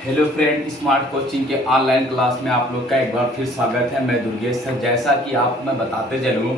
Hello friend, smart coaching के online class में आप लोग का एक बार फिर स्वागत है। मैं दुर्गेश सर। जैसा कि आप मैं बताते चलूँ,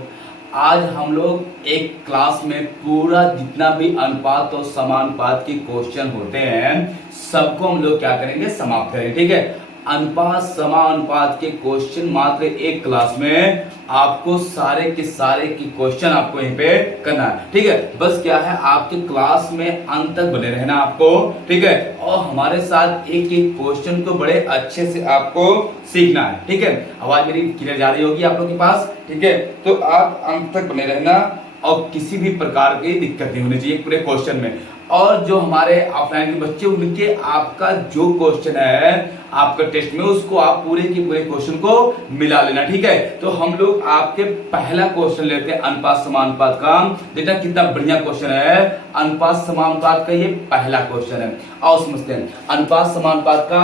आज हम लोग एक क्लास में पूरा जितना भी अनुपात और समानुपात के क्वेश्चन होते हैं सबको हम लोग क्या करेंगे, समाप्त करेंगे। ठीक है, अनुपात समानुपात के क्वेश्चन मात्र एक क्लास में आपको सारे के सारे की क्वेश्चन आपको यहीं पे करना है। ठीक है, बस क्या है, आपके क्लास में अंत तक बने रहना आपको। ठीक है, और हमारे साथ एक एक क्वेश्चन को बड़े अच्छे से आपको सीखना है। ठीक है, आवाज मेरी क्लियर जा रही होगी आप लोग के पास। ठीक है, तो आप अंत तक बने रहना और किसी भी प्रकार की दिक्कत नहीं होनी चाहिए पूरे क्वेश्चन में। और जो हमारे ऑफलाइन के बच्चे उनके आपका जो क्वेश्चन है आपका टेस्ट में, उसको आप पूरे के पूरे क्वेश्चन को मिला लेना। ठीक है, तो हम लोग आपके पहला क्वेश्चन लेते हैं अनुपात समानुपात का। देखना कितना बढ़िया क्वेश्चन है। अनुपात समानुपात का ये पहला क्वेश्चन है। आओ समझते हैं अनुपात समानुपात का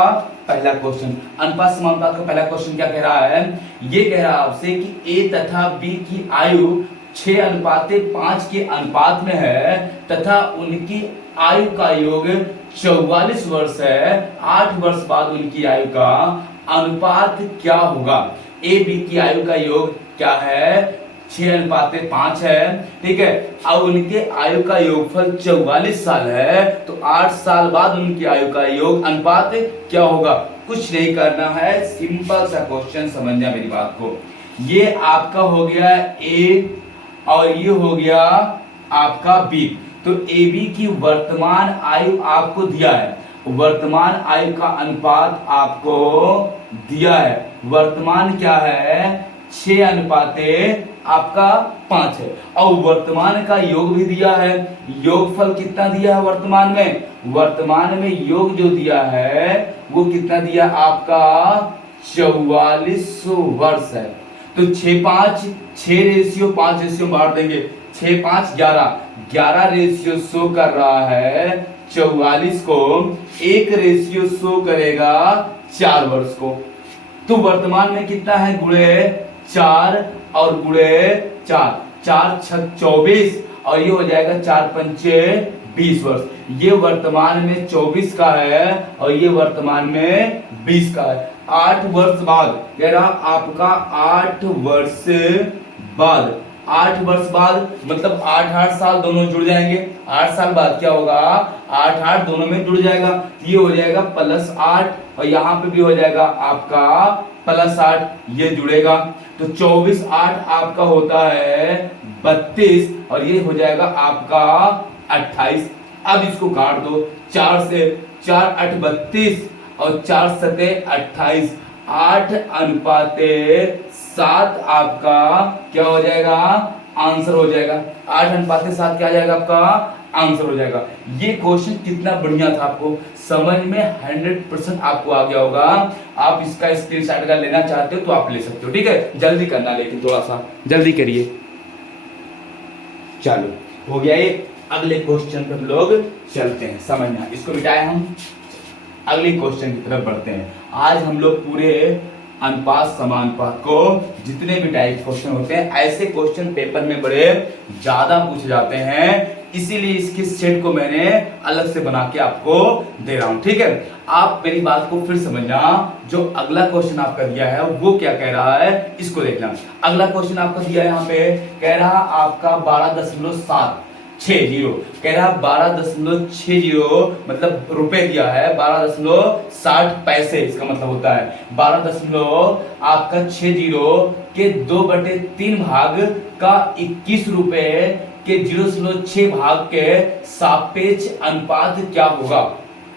पहला क्वेश्चन। अनुपात समानुपात का पहला क्वेश्चन क्या कह रहा है, ये कह रहा है आपसे कि ए तथा बी की आयु 6:5 के अनुपात में है तथा उनकी आयु का योग 44 वर्ष है। 8 वर्ष बाद उनकी आयु का अनुपात क्या होगा। ए बी की आयु का योग क्या है, 6:5 है। ठीक है, अब उनके आयु का योगफल 44 साल है, तो 8 साल बाद उनकी आयु का योग अनुपात क्या होगा। कुछ नहीं करना है, सिंपल सा क्वेश्चन, समझना मेरी बात को। ये आपका हो गया ए और ये हो गया आपका बी। तो ए बी की वर्तमान आयु आपको दिया है, वर्तमान आयु का अनुपात आपको दिया है। वर्तमान क्या है, 6:5 है। और वर्तमान का योग भी दिया है। योगफल कितना दिया है वर्तमान में, वर्तमान में योग जो दिया है वो कितना दिया आपका 44 वर्ष है। तो 6:5 बांट देंगे, 6×5 11 रेशियो शो कर रहा है 44 को, 1 रेशियो शो करेगा 4 वर्ष को। तो वर्तमान में कितना है, गुणे 4 और गुणे 4, 4 6 24 और ये हो जाएगा 4×5 20 वर्ष। ये वर्तमान में 24 का है और ये वर्तमान में 20 का है। 8 वर्ष बाद कह रहा आपका 8 वर्ष बाद, 8 वर्ष बाद मतलब 8 साल दोनों जुड़ जाएंगे। 8 साल बाद क्या होगा, 8 दोनों में जुड़ जाएगा, ये हो जाएगा +8 और यहाँ पे भी हो जाएगा आपका +8, ये जुड़ेगा। तो 24 8 आपका होता है 32 और ये हो जाएगा आपका 28। अब इसको काट दो, 4 से 4 8 32 और 4 7 28, 8:7 आपका क्या हो जाएगा, आंसर हो जाएगा। 8:7 क्या आ जाएगा आपका आंसर हो जाएगा। ये क्वेश्चन कितना बढ़िया था, आपको समझ में 100% आपको आ गया होगा। आप इसका स्क्रीनशॉट अगर लेना चाहते हो तो आप ले सकते हो। ठीक है, जल्दी करना, लेकिन थोड़ा सा जल्दी करिए। चलो हो गया ये। अगले क्वेश्चन पे हम लोग चलते हैं, समझना। इसको मिटाए हम, अगले क्वेश्चन की तरफ बढ़ते हैं। आज हम लोग पूरे अनुपात समानुपात को जितने भी टाइप क्वेश्चन होते हैं, ऐसे क्वेश्चन पेपर में बड़े ज्यादा पूछे जाते हैं, इसीलिए इसके सेट को मैंने अलग से बना के आपको दे रहा हूं। ठीक है, आप मेरी बात को फिर समझना। जो अगला क्वेश्चन आपका दिया है वो क्या कह रहा है, इसको देखना। अगला क्वेश्चन आपका दिया है यहाँ पे, कह रहा आपका 12.760 कह रहा 12.60 मतलब रुपए दिया है, 12.60 पैसे इसका मतलब होता है। 12.60 के 2/3 भाग का 21 रुपए के 0.6 भाग के सापेक्ष अनुपात क्या होगा।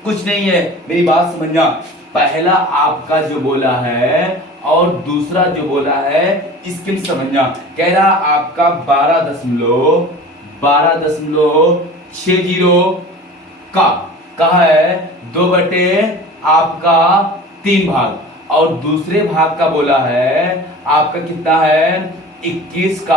कुछ नहीं है, मेरी बात समझना। पहला आपका जो बोला है और दूसरा जो बोला है इसके समझना। कह रहा आपका 12.60 का कहा है 2/3 भाग, और दूसरे भाग का बोला है आपका कितना है 21 का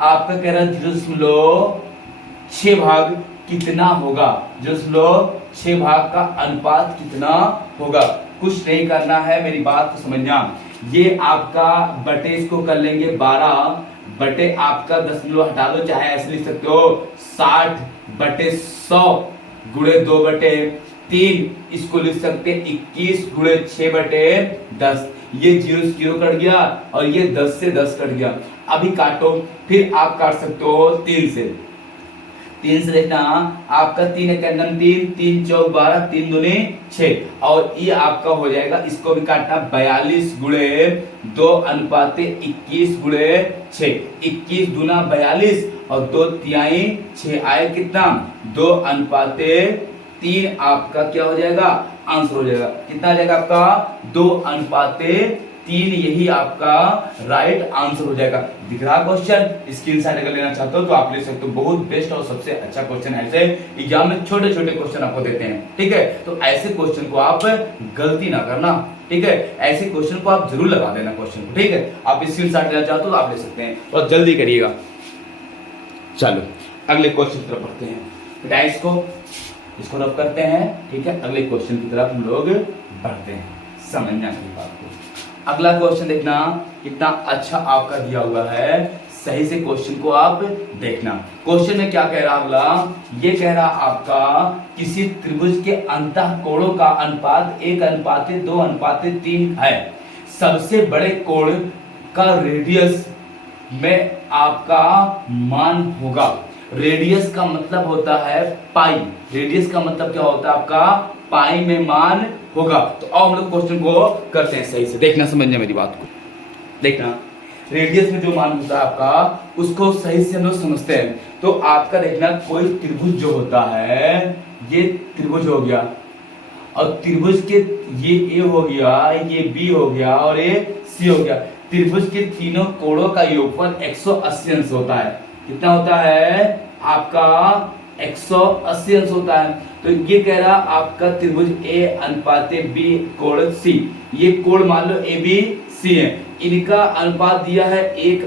आपका कह रहा 0.6 भाग कितना होगा, 0.6 भाग का अनुपात कितना होगा। कुछ नहीं करना है, मेरी बात को समझना। ये आपका बटे इसको कर लेंगे 12 बटे आपका 10 हटा दो, चाहे ऐसे लिख सकते हो 60/100 गुणे 2/3 3 इसको लिख सकते हैं 21 गुणे 6/10। ये 0 से 0 कट गया और ये 10 से 10 कट गया। अभी काटो, फिर आप काट सकते हो 3 से। 3 से देखना आपका 3 एक 3, 3 चौक 12, 3 दूनी 6 और ये आपका हो जाएगा। इसको भी काटना 42 गुणे 2:21 गुणे 6। 21 दूना 42 और 2 तिहाई 6 आए कितना 2:3 आपका क्या हो जाएगा आंसर हो जाएगा। कितना आ जाएगा आपका 2:3। यही आपका राइट आंसर हो जाएगा। दिख रहा क्वेश्चन, स्क्रीनशॉट अगर लेना चाहते हो तो आप ले सकते हो। बहुत बेस्ट और सबसे अच्छा क्वेश्चन ऐसे एग्जाम में छोटे छोटे क्वेश्चन आपको देते हैं, ठीक है। तो ऐसे क्वेश्चन को आप गलती ना करना, ठीक है। ऐसे क्वेश्चन को आप जरूर लगा देना क्वेश्चन को, ठीक है। आप स्क्रीनशॉट लेना चाहते हो तो आप ले सकते हैं और जल्दी करिएगा। चलो अगले क्वेश्चन की तरफ बढ़ते हैं। बेटा इसको रब करते हैं, ठीक है। अगले क्वेश्चन की तरफ हम लोग बढ़ते हैं, समझना की बात को। अगला क्वेश्चन देखना कितना अच्छा आपका दिया हुआ है, सही से क्वेश्चन को आप देखना। क्वेश्चन में क्या कह रहा अगला, ये कह रहा आपका किसी त्रिभुज के अंतः कोणों का अनुपात 1:2:3 है। सबसे बड़े कोण का रेडियस में आपका मान होगा। रेडियस का मतलब होता है पाई। रेडियस का मतलब क्या होता है आपका पाई में मान होगा। तो अब हम लोग क्वेश्चन को करते हैं सही से, देखना समझना मेरी बात को। देखना रेडियस में जो मान होता है आपका उसको सही से हम लोग समझते हैं। तो आपका देखना कोई त्रिभुज जो होता है, ये त्रिभुज हो गया और त्रिभुज के ये ए हो गया, ये बी हो गया और ये सी हो गया। त्रिभुज के तीनों कोणों का योगफल 180 अंश होता है। कितना होता है आपका 180 अंश होता है। तो ये कह रहा आपका त्रिभुज ए अनुपाते बी कोण सी। ये कोण मान लो ए बी सी है, इनका अनुपात दिया है 1:,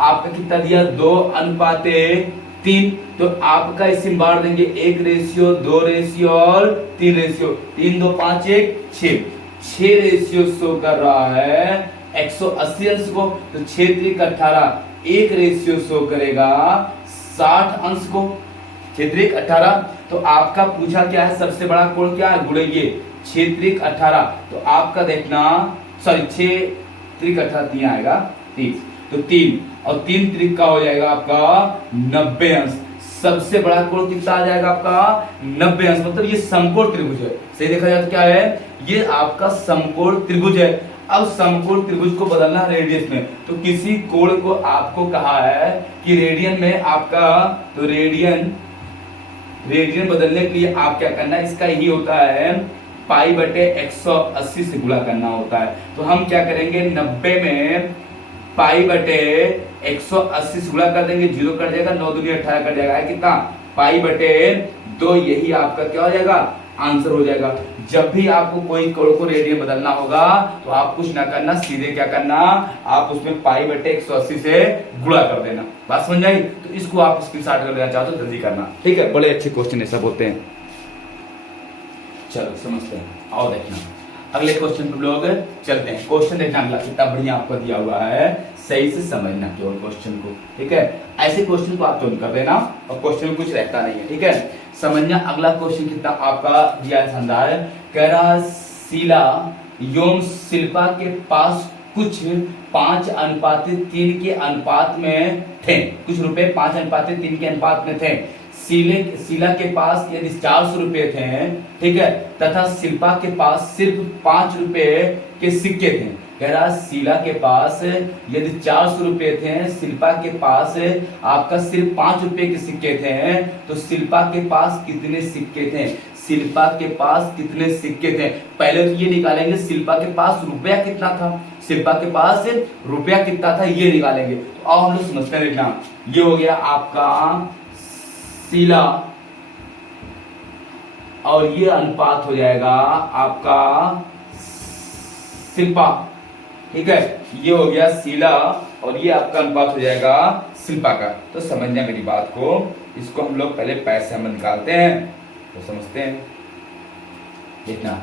आपका कितना दिया 2:3। तो आपका इसे बांट देंगे 1:2, 2 और 3। 3 2 5 1 6 रेशियो शो कर रहा है 180 अंश को। तो 6 3 18 1 रेशियो शो करेगा 60 अंश को। 6 3 18। तो आपका पूछा क्या है, सबसे बड़ा कोण क्या है, गुणे ये 6 3 18। तो आपका देखना 6 3 18 3 आएगा 30। तो 3 और 3 3 का हो जाएगा आपका 90 अंश। सबसे बड़ा कोण कितना आ जाएगा आपका 90 अंश। मतलब ये समकोण त्रिभुज है। सही देखा जाए तो क्या है, ये आपका समकोण त्रिभुज है। अब समकोण त्रिभुज को बदलना रेडियस में, तो किसी कोण को आपको कहा है कि रेडियन में आपका, तो रेडियन बदलने के लिए आप क्या करना है, इसका यही होता है π/180 से गुणा करना होता है। तो हम क्या करेंगे 90 में π/180 से गुणा कर देंगे, 0 कट जाएगा, 9 दूनी 18 कट जाएगा, कितना π/2। यही आपका क्या हो जाएगा आंसर हो जाएगा। जब भी आपको कोई कोण को रेडियन बदलना होगा तो आप कुछ ना करना, सीधे क्या करना, आप उसमें π/180 से गुणा कर देना। बात समझ आई? तो इसको आप स्क्रीनशॉट कर लेना चाहते हो जल्दी करना, ठीक है। बड़े अच्छे क्वेश्चन ऐसा होते हैं। चलो समझते हैं, आओ देखना अगले क्वेश्चन पे लोग चलते हैं। क्वेश्चन देखना अगला कितना बढ़िया आपको दिया हुआ है, सही से समझना केवल क्वेश्चन को, ठीक है। ऐसे क्वेश्चन को आप तुरंत कर देना और क्वेश्चन में कुछ रहता नहीं है, ठीक है। समझना अगला क्वेश्चन कितना आपका दिया है शानदार। कह रहा शीला एवं शिल्पा के पास कुछ 5:3 के अनुपात में थे। कुछ रुपए 5:3 के अनुपात में थे। शीला के पास यदि 400 रुपए थे, ठीक है, तथा शिल्पा के पास सिर्फ 5 रुपए के सिक्के थे। कह रहा शीला के पास यदि 400 रुपए थे, शिल्पा के पास आपका सिर्फ 5 रुपए के सिक्के थे, तो शिल्पा के पास कितने सिक्के थे? शिल्पा के पास कितने सिक्के थे? पहले तो ये निकालेंगे शिल्पा के पास रुपया कितना था, शिल्पा के पास रुपया कितना था ये निकालेंगे। तो अब हम लोग समझते हैं, देखना ये हो गया आपका शीला और ये अनुपात हो जाएगा आपका शिल्पा, ठीक है। ये हो गया शीला और ये आपका अनुपात हो जाएगा शिल्पा का। तो समझना मेरी बात को, इसको हम लोग पहले पैसे में निकालते हैं तो समझते हैं। देखना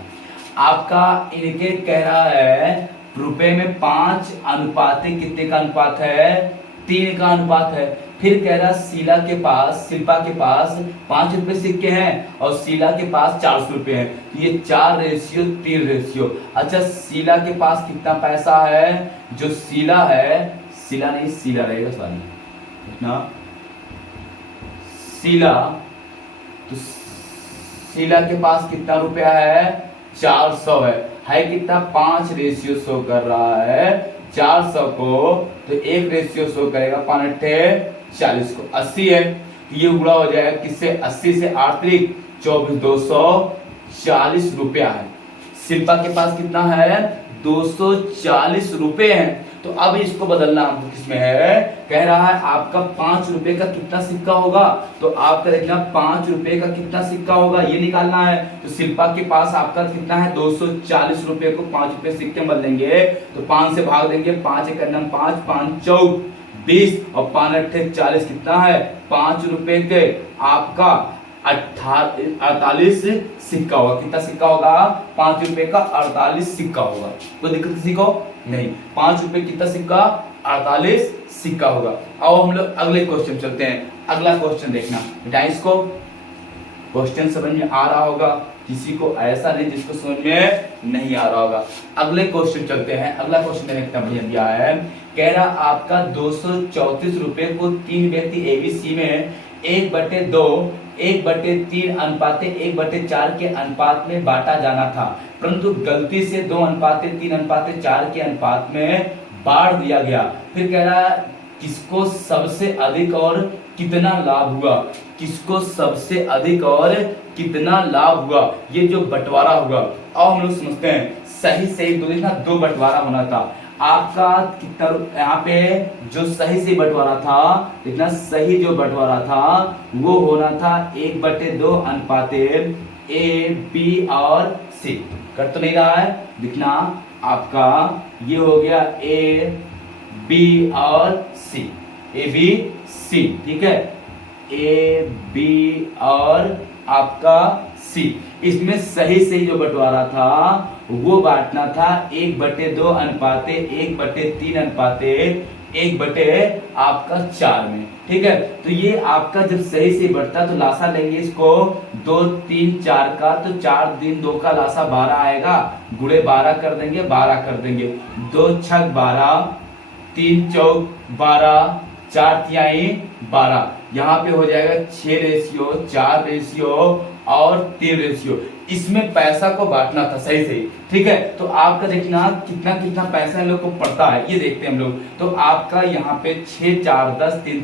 आपका इनके कह रहा है रुपए में 5 अनुपात कितने का अनुपात है 3 का अनुपात है। फिर कह रहा शिल्पा के पास 5 रुपए सिक्के हैं और शीला के पास 400 रुपए हैं। तो ये 4:3। अच्छा, शीला के पास कितना पैसा है? जो शीला है, शीला नहीं शीला रहेगा, सॉरी इतना शीला, तो शीला के पास कितना रुपया है? 400 है कितना? 5 शो कर रहा है 400 को, तो 1 शो करेगा 5×8 = 40 को 80 है। ये गुणा हो जाएगा किससे? 80 से 8 × 24 240 रुपया है। शिल्पा के पास कितना है? 240 रुपए हैं। तो अब इसको बदलना हमको किसमें है? कह रहा है आपका 5 रुपए का कितना सिक्का होगा, तो आपका देखना 5 रुपए का कितना सिक्का होगा ये निकालना है। तो शिल्पा के पास आपका कितना है? 240 रुपए को 5 रुपए सिक्के में बदलेंगे तो 5 से भाग देंगे, 5 × 5 5 × 20 और 5×8 = 40 कितना है? 5 रुपए के आपका 48 सिक्का होगा। कितना सिक्का होगा? 5 रुपए का 48 सिक्का होगा। कोई दिक्कत किसी को नहीं। 5 रुपए कितना सिक्का? 48 सिक्का होगा। अब हम लोग अगले क्वेश्चन चलते हैं। अगला क्वेश्चन देखना बेटा, इसको क्वेश्चन समझ में आ रहा होगा, किसी को ऐसा नहीं जिसको समझ में नहीं आ रहा होगा। अगले क्वेश्चन चलते हैं। अगला क्वेश्चन देखना बढ़िया दिया है। कह रहा आपका 234 रुपए को 3 व्यक्ति एबीसी में 1/2 1/3 अनुपाते 1/4 के अनुपात में बांटा जाना था, परंतु गलती से 2:3:4 के अनुपात में बांट दिया गया। फिर कह रहा है किसको सबसे अधिक और कितना लाभ हुआ? किसको सबसे अधिक और कितना लाभ हुआ? ये जो बंटवारा हुआ, अब हम लोग समझते हैं। सही दो बंटवारा होना था आपका। कितना यहाँ पे जो सही बंटवारा था, इतना सही जो बंटवारा था वो होना था 1/2 अनुपाते ए बी और सी। कर तो नहीं रहा है? दिखना आपका ये हो गया ए बी और सी, ए बी सी, ठीक है, ए बी और आपका सी। इसमें सही जो बंटवारा था वो बांटना था 1/2 अनुपाते 1/3 अनुपाते 1/4 में, ठीक है। तो ये आपका जब सही बढ़ता तो लासा लेंगे इसको 2 3 4 का, तो 4 दिन 2 का लासा 12 आएगा, गुणे 12 कर देंगे, 12 कर देंगे, 2 छक 12, 3 चौक 12, 4 तिहाई 12। यहाँ पे हो जाएगा 6 4 और 3। इसमें पैसा को बांटना था सही, ठीक है। तो आपका देखना कितना पैसा इन लोग को पड़ता है ये देखते हैं हम लोग। तो आपका यहाँ पे 6 4 10 3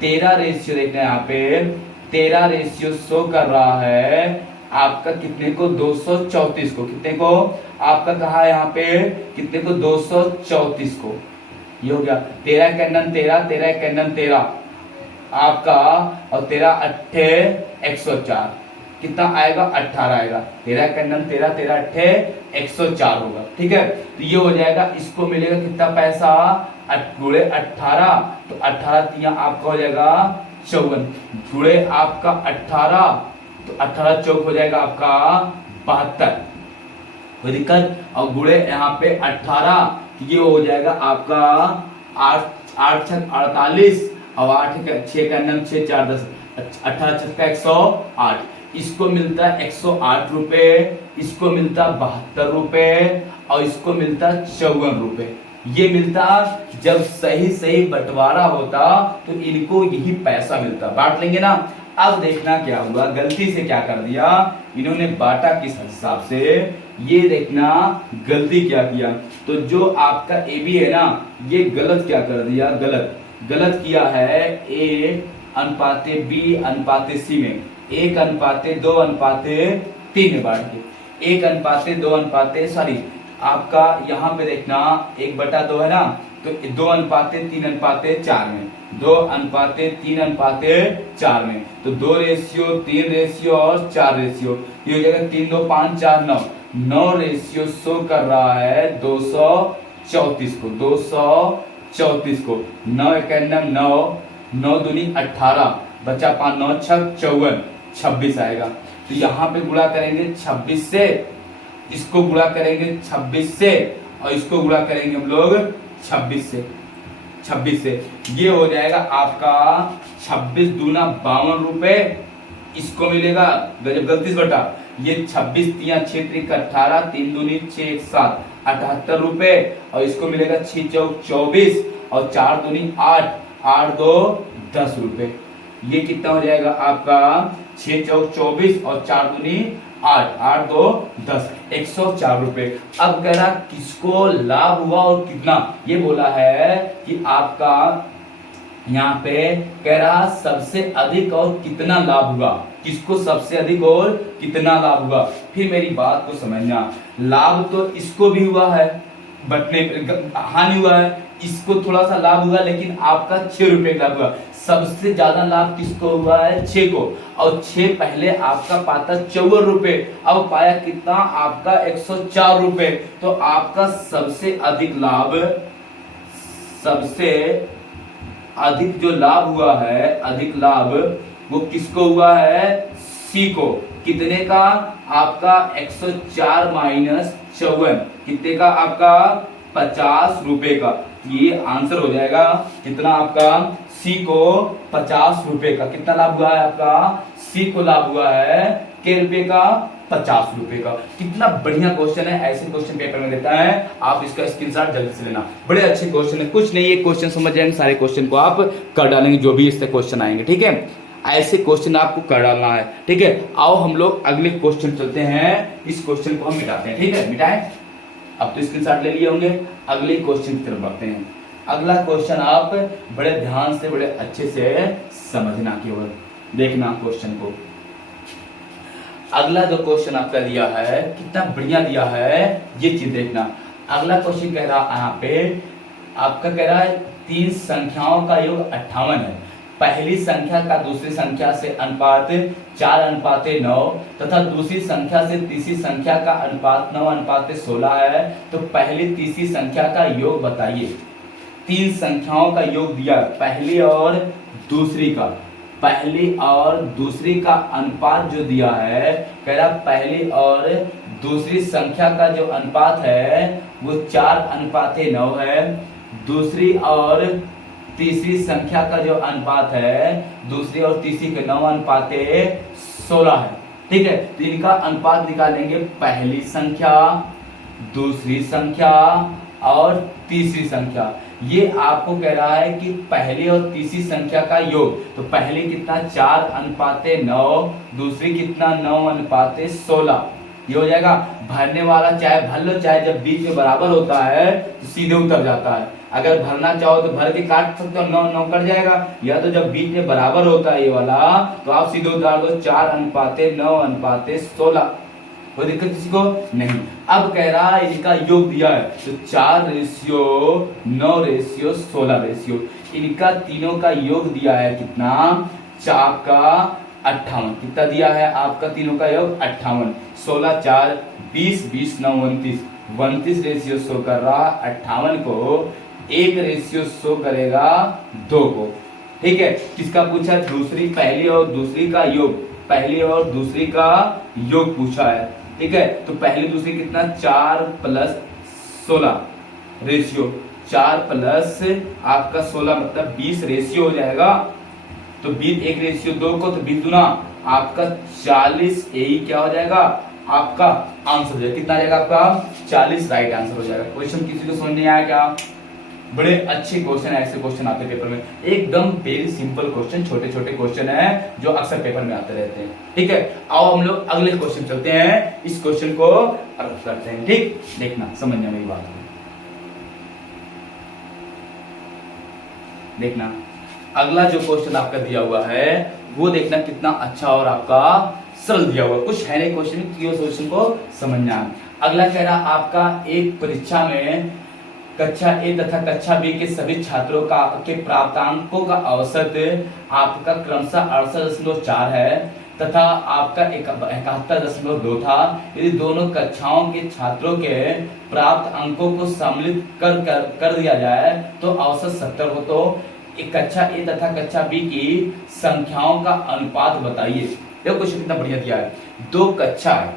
13 रेशियो देखना है। यहाँ पे 13 रेशियो शो कर रहा है आपका कितने को? 234 को। कितने को आपका कहा है यहाँ पे? कितने को? 234 को। ये हो गया 13 कैंडन 13, 13 कैंडन 13 आपका, और 13 अट्ठे 104, कितना आएगा? 18 आएगा। 13 कैंडन 13, 13 अट्ठे 104 होगा, ठीक है। तो ये हो जाएगा, इसको मिलेगा कितना पैसा? गुणे 18, तो 18 तिया आपका हो जाएगा 54, गुणे आपका 18, तो 18 चौक हो जाएगा आपका 72, कोई दिक्कत? और गुणे यहाँ पे 18, ये हो जाएगा आपका 8 छक 48 और 8 6 का 9 6 4 10 18 छक्का 108। इसको मिलता है 108 रुपए, इसको मिलता 72 रुपए और इसको मिलता 54 रुपए। ये मिलता जब सही बंटवारा होता तो इनको यही पैसा मिलता। बांट लेंगे ना। अब देखना क्या हुआ, गलती से क्या कर दिया इन्होंने, बांटा किस हिसाब से, ये देखना गलती क्या किया। तो जो आपका ए बी है ना, ये गलत क्या कर दिया, गलत किया है ए अनुपाते बी अनुपाते सी में, 1:2:3 में बांट के, 1:2 सॉरी आपका यहाँ पे देखना 1/2 है ना, तो 2:3:4 में, 2:3:4 में, तो 2 रेशियो 3 रेशियो और 4 रेशियो, ये हो जाएगा 3 2 5 4 9 रेशियो शो कर रहा है 234 को, 234 को, 9 1 9 9 दूनी 18, बचा 5 9 छक 54, 26 आएगा। तो यहाँ पे गुणा करेंगे 26 से, इसको गुणा करेंगे 26 से और इसको गुणा करेंगे हम लोग 26 से। 26 से, ये हो जाएगा आपका 26 दूना 52 रुपए, इसको मिलेगा जब गलती से घटा, ये 26 तिया 6 त्रिक 18, 3 दूनी 6 1 7 78 रुपए, और इसको मिलेगा 6 चौक 24 और 4 दूनी 8 8 2 10 रुपए। ये कितना हो जाएगा आपका 6 चौक 24 और 4 दूनी 8 8 2 10 104 रुपए। अब कह रहा किसको लाभ हुआ और कितना, ये बोला है कि आपका यहाँ पे कह रहा सबसे अधिक और कितना लाभ हुआ, किसको सबसे अधिक और कितना लाभ हुआ। फिर मेरी बात को समझना, लाभ तो इसको भी हुआ है, बटने हानि हुआ है, इसको थोड़ा सा लाभ हुआ, लेकिन आपका 6 रुपए का लाभ हुआ। सबसे ज्यादा लाभ किसको हुआ है, 6 को, और 6 पहले आपका पाता 54 रुपए, अब पाया कितना आपका 104 रुपए। तो आपका सबसे अधिक लाभ, सबसे अधिक जो लाभ हुआ है, अधिक लाभ वो किसको हुआ है, सी को। कितने का, आपका 104 माइनस 54, कितने का आपका 50 रुपए का। ये आंसर हो जाएगा कितना आपका, सी को 50 रुपए का कितना लाभ हुआ है आपका, सी को लाभ हुआ है के रुपए का, 50 रुपए का। कितना बढ़िया क्वेश्चन है, ऐसे क्वेश्चन पेपर में देता है, आप इसका स्क्रीनशॉट जल्दी से लेना। बड़े अच्छे क्वेश्चन है, कुछ नहीं, ये क्वेश्चन समझ जाएंगे, सारे क्वेश्चन को आप कर डालेंगे जो भी इससे क्वेश्चन आएंगे, ठीक है। ऐसे क्वेश्चन आपको कर डालना है, ठीक है। आओ हम लोग अगले क्वेश्चन चलते हैं, इस क्वेश्चन को हम मिटाते हैं, ठीक है। मिटाएं, अब तो स्क्रीनशॉट ले लिए होंगे, अगले क्वेश्चन की तरफ बढ़ते हैं। अगला क्वेश्चन आप बड़े ध्यान से, बड़े अच्छे से समझना, केवल देखना क्वेश्चन को। अगला जो क्वेश्चन आपका दिया है, कितना बढ़िया दिया है, ये चीज देखना। अगला क्वेश्चन कह रहा है, यहाँ पे आपका कह रहा है 3 संख्याओं का योग 58 है। पहली संख्या का दूसरी संख्या से अनुपात 4:9 तथा दूसरी संख्या से तीसरी संख्या का अनुपात 9:16 है, तो पहली तीसरी संख्या का योग बताइए। 3 संख्याओं का योग दिया, पहली और दूसरी का, पहली और दूसरी का अनुपात जो दिया है, कह रहा पहली और दूसरी संख्या का जो अनुपात है वो 4:9 है, दूसरी और तीसरी संख्या का जो अनुपात है, दूसरी और तीसरी के 9:16 है, ठीक है। तो इनका अनुपात निकालेंगे, पहली संख्या, दूसरी संख्या और तीसरी संख्या। ये आपको कह रहा है कि पहली और तीसरी संख्या का योग, तो पहली कितना 4:9, दूसरी कितना 9:16, ये हो जाएगा। भरने वाला चाहे भर लो, चाहे जब बीच में बराबर होता है तो सीधे उतर जाता है। अगर भरना चाहो तो भर के काट सकते हो, 9 कर जाएगा, या तो जब बीच में बराबर होता है ये वाला, तो आप सीधे उतार दो 4:9:16, कोई दिक्कत किसी को नहीं। अब कह रहा है इनका योग दिया है, तो 4:9:16, इनका तीनों का योग दिया है कितना, 4 का 58, कितना दिया है आपका तीनों का योग 58, 16 4 20 20 9 29, 29 रेशियो शो कर रहा, 58 को 1 रेशियो शो करेगा 2 को, ठीक है। किसका पूछा, दूसरी, पहली और दूसरी का योग, पहली और दूसरी का योग पूछा है, ठीक है। तो पहली दूसरी कितना 4 + 16 रेशियो, 4 प्लस आपका 16 मतलब 20 रेशियो हो जाएगा, तो 20 1 रेशियो 2 को, तो 20 दूना आपका 40, यही क्या हो जाएगा आपका आंसर हो जाएगा, कितना आ जाएगा आपका 40, राइट आंसर हो जाएगा। क्वेश्चन किसी को समझ नहीं आया क्या, बड़े अच्छे क्वेश्चन है, ऐसे क्वेश्चन आते हैं पेपर में, एकदम वेरी सिंपल क्वेश्चन, छोटे छोटे क्वेश्चन है जो अक्सर पेपर में आते रहते हैं, ठीक है। आओ हम लोग अगले क्वेश्चन चलते हैं, इस क्वेश्चन को अर्थ करते हैं, ठीक, देखना समझना मेरी बात को। देखना अगला जो क्वेश्चन आपका दिया हुआ है वो देखना कितना अच्छा और आपका सरल दिया हुआ, कुछ है नहीं क्वेश्चन, क्वेश्चन को समझना। अगला कह रहा आपका एक परीक्षा में कक्षा ए तथा कक्षा बी के सभी छात्रों का के प्राप्तांकों का औसत आपका क्रमशः 68.4 है तथा आपका 71.2 था। यदि दोनों कक्षाओं के छात्रों के प्राप्त अंकों को सम्मिलित कर दिया जाए तो औसत 70 हो। तो एक कक्षा ए तथा कक्षा बी की संख्याओं का अनुपात बताइए। देखो क्वेश्चन कितना बढ़िया दिया है, 2 कक्षा है,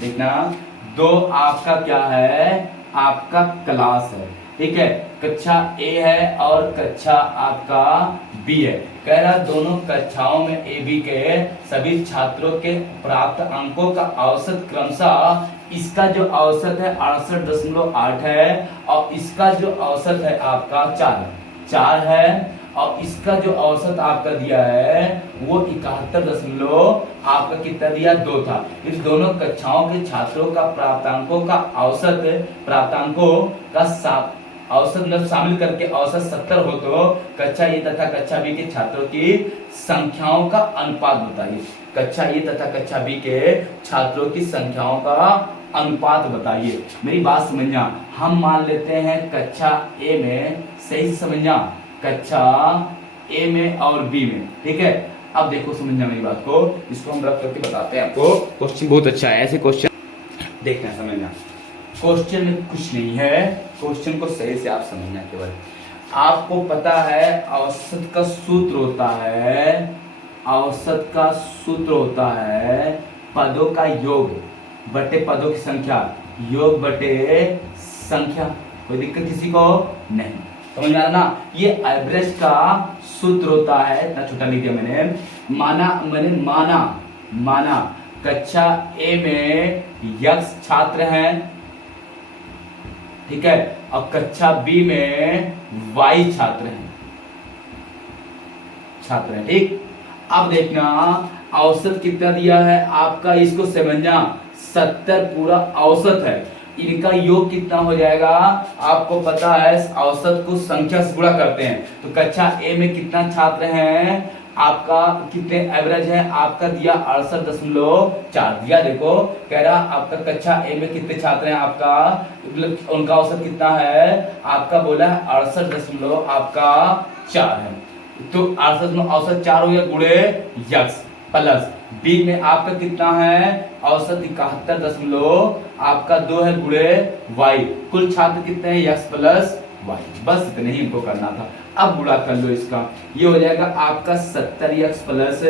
देखना 2 आपका क्या है, आपका क्लास है, ठीक है, कक्षा ए है और कक्षा आपका बी है। कह रहा दोनों कक्षाओं में ए बी के सभी छात्रों के प्राप्त अंकों का औसत क्रमशः, इसका जो औसत है 68.8 है और इसका जो औसत है आपका 4 है और इसका जो औसत आपका दिया है वो 71 दशमलव आपका कितना दिया 2 था। इन दोनों कक्षाओं के छात्रों का प्राप्तांकों का औसत, प्राप्तांकों का औसत मतलब शामिल करके औसत 70 हो तो कक्षा ए तथा कक्षा बी के छात्रों की संख्याओं का अनुपात बताइए। कक्षा ए तथा कक्षा बी के छात्रों की संख्याओं का अनुपात बताइए। मेरी बात समझना, हम मान लेते हैं कक्षा ए में, सही से समझना, कक्षा ए में और बी में, ठीक है। अब देखो समझना मेरी बात को, इसको हम रख करके बताते हैं आपको। क्वेश्चन बहुत अच्छा है, ऐसे क्वेश्चन देखना समझना। क्वेश्चन में कुछ नहीं है, क्वेश्चन को सही से आप समझना। केवल आपको पता है औसत का सूत्र होता है, औसत का सूत्र होता है पदों का योग बटे पदों की संख्या, योग बटे संख्या। कोई दिक्कत किसी को नहीं, समझ में आ रहा ना। ये एवरेज का सूत्र होता है, इतना छोटा लिख दिया मैंने। माना कक्षा ए में यक्स छात्र हैं, ठीक है, और कक्षा बी में वाई छात्र हैं, ठीक। अब देखना औसत कितना दिया है आपका, इसको समझना, 70 पूरा औसत है। इनका योग कितना हो जाएगा आपको पता है, औसत को संख्या से गुणा करते हैं। तो कक्षा ए में कितना छात्र हैं आपका, कितने एवरेज है आपका दिया 68.4 दिया। देखो कह रहा आपका कक्षा ए में कितने छात्र हैं आपका, मतलब उनका औसत कितना है आपका, बोला है 68.4 है। तो 68 में औसत 4 हो गया, गुणे यक्स प्लस बी में आपका कितना है औसत 71 आपका 2 है, गुणे वाई। कुल छात्र कितने हैं, यक्स प्लस वाई। बस इतने ही इनको करना था। अब गुणा कर लो इसका, ये हो जाएगा आपका 70 यक्स प्लस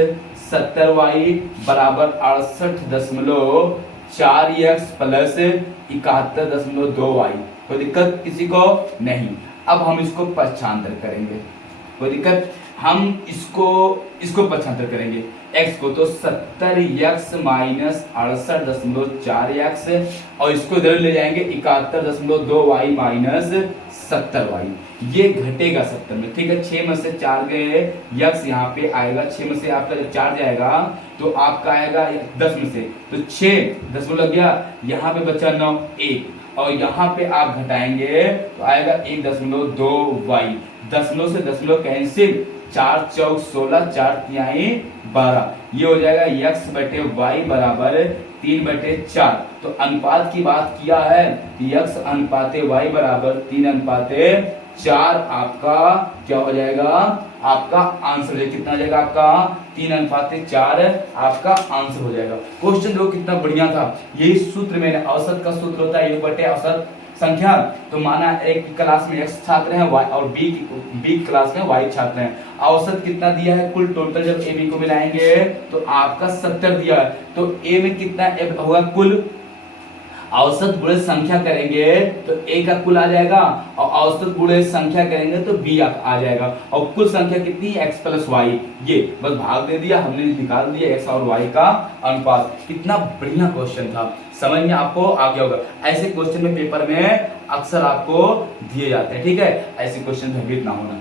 70 वाई बराबर 68.4 यक्स प्लस 71.2 वाई। कोई दिक्कत किसी को नहीं। अब हम इसको पक्षांतर करेंगे, कोई दिक्कत, हम इसको पक्षांतर करेंगे x को, तो 70 यक्स माइनस 68.4 यक्स और इसको इधर ले जाएंगे 71.2 वाई माइनस 70 वाई। ये घटेगा 70 में, ठीक है। 6 में से 4 गए, यक्स यहाँ पे आएगा, 6 में से आपका जब 4 जाएगा तो आपका आएगा 10 में से, तो 6 10 में लग गया, यहाँ पे बचा 9 1 और यहाँ पे आप घटाएंगे तो आएगा 1.2 वाई। दशमलव से दशमलव कैंसिल, 4 चौक 16, 4 तिहाई 12। ये हो जाएगा यक्स बटे वाई बराबर 3/4। तो अनुपात की बात किया है, यक्स अनुपाते वाई बराबर 3/4 आपका क्या हो जाएगा, आपका आंसर कितना हो जाएगा आपका 3/4 आपका आंसर हो जाएगा। क्वेश्चन देखो कितना बढ़िया था। यही सूत्र मैंने, औसत का सूत्र होता है योग बटे औसत संख्या। तो माना एक क्लास में x छात्र हैं और बी क्लास में y छात्र हैं, औसत कितना दिया है, कुल टोटल जब ए बी को मिलाएंगे तो आपका 70 दिया है। तो ए में कितना होगा, कुल औसत गुणे संख्या करेंगे तो ए का कुल आ जाएगा और औसत गुणे संख्या करेंगे तो बी आ जाएगा। और कुल संख्या कितनी, x प्लस वाई। ये बस भाग दे दिया हमने, निकाल दिया x और y का अनुपात। कितना बढ़िया क्वेश्चन था, समझ में आपको आ गया होगा। ऐसे क्वेश्चन में पेपर में अक्सर आपको दिए जाते हैं, ठीक है। ऐसे क्वेश्चन भयभीत ना होना,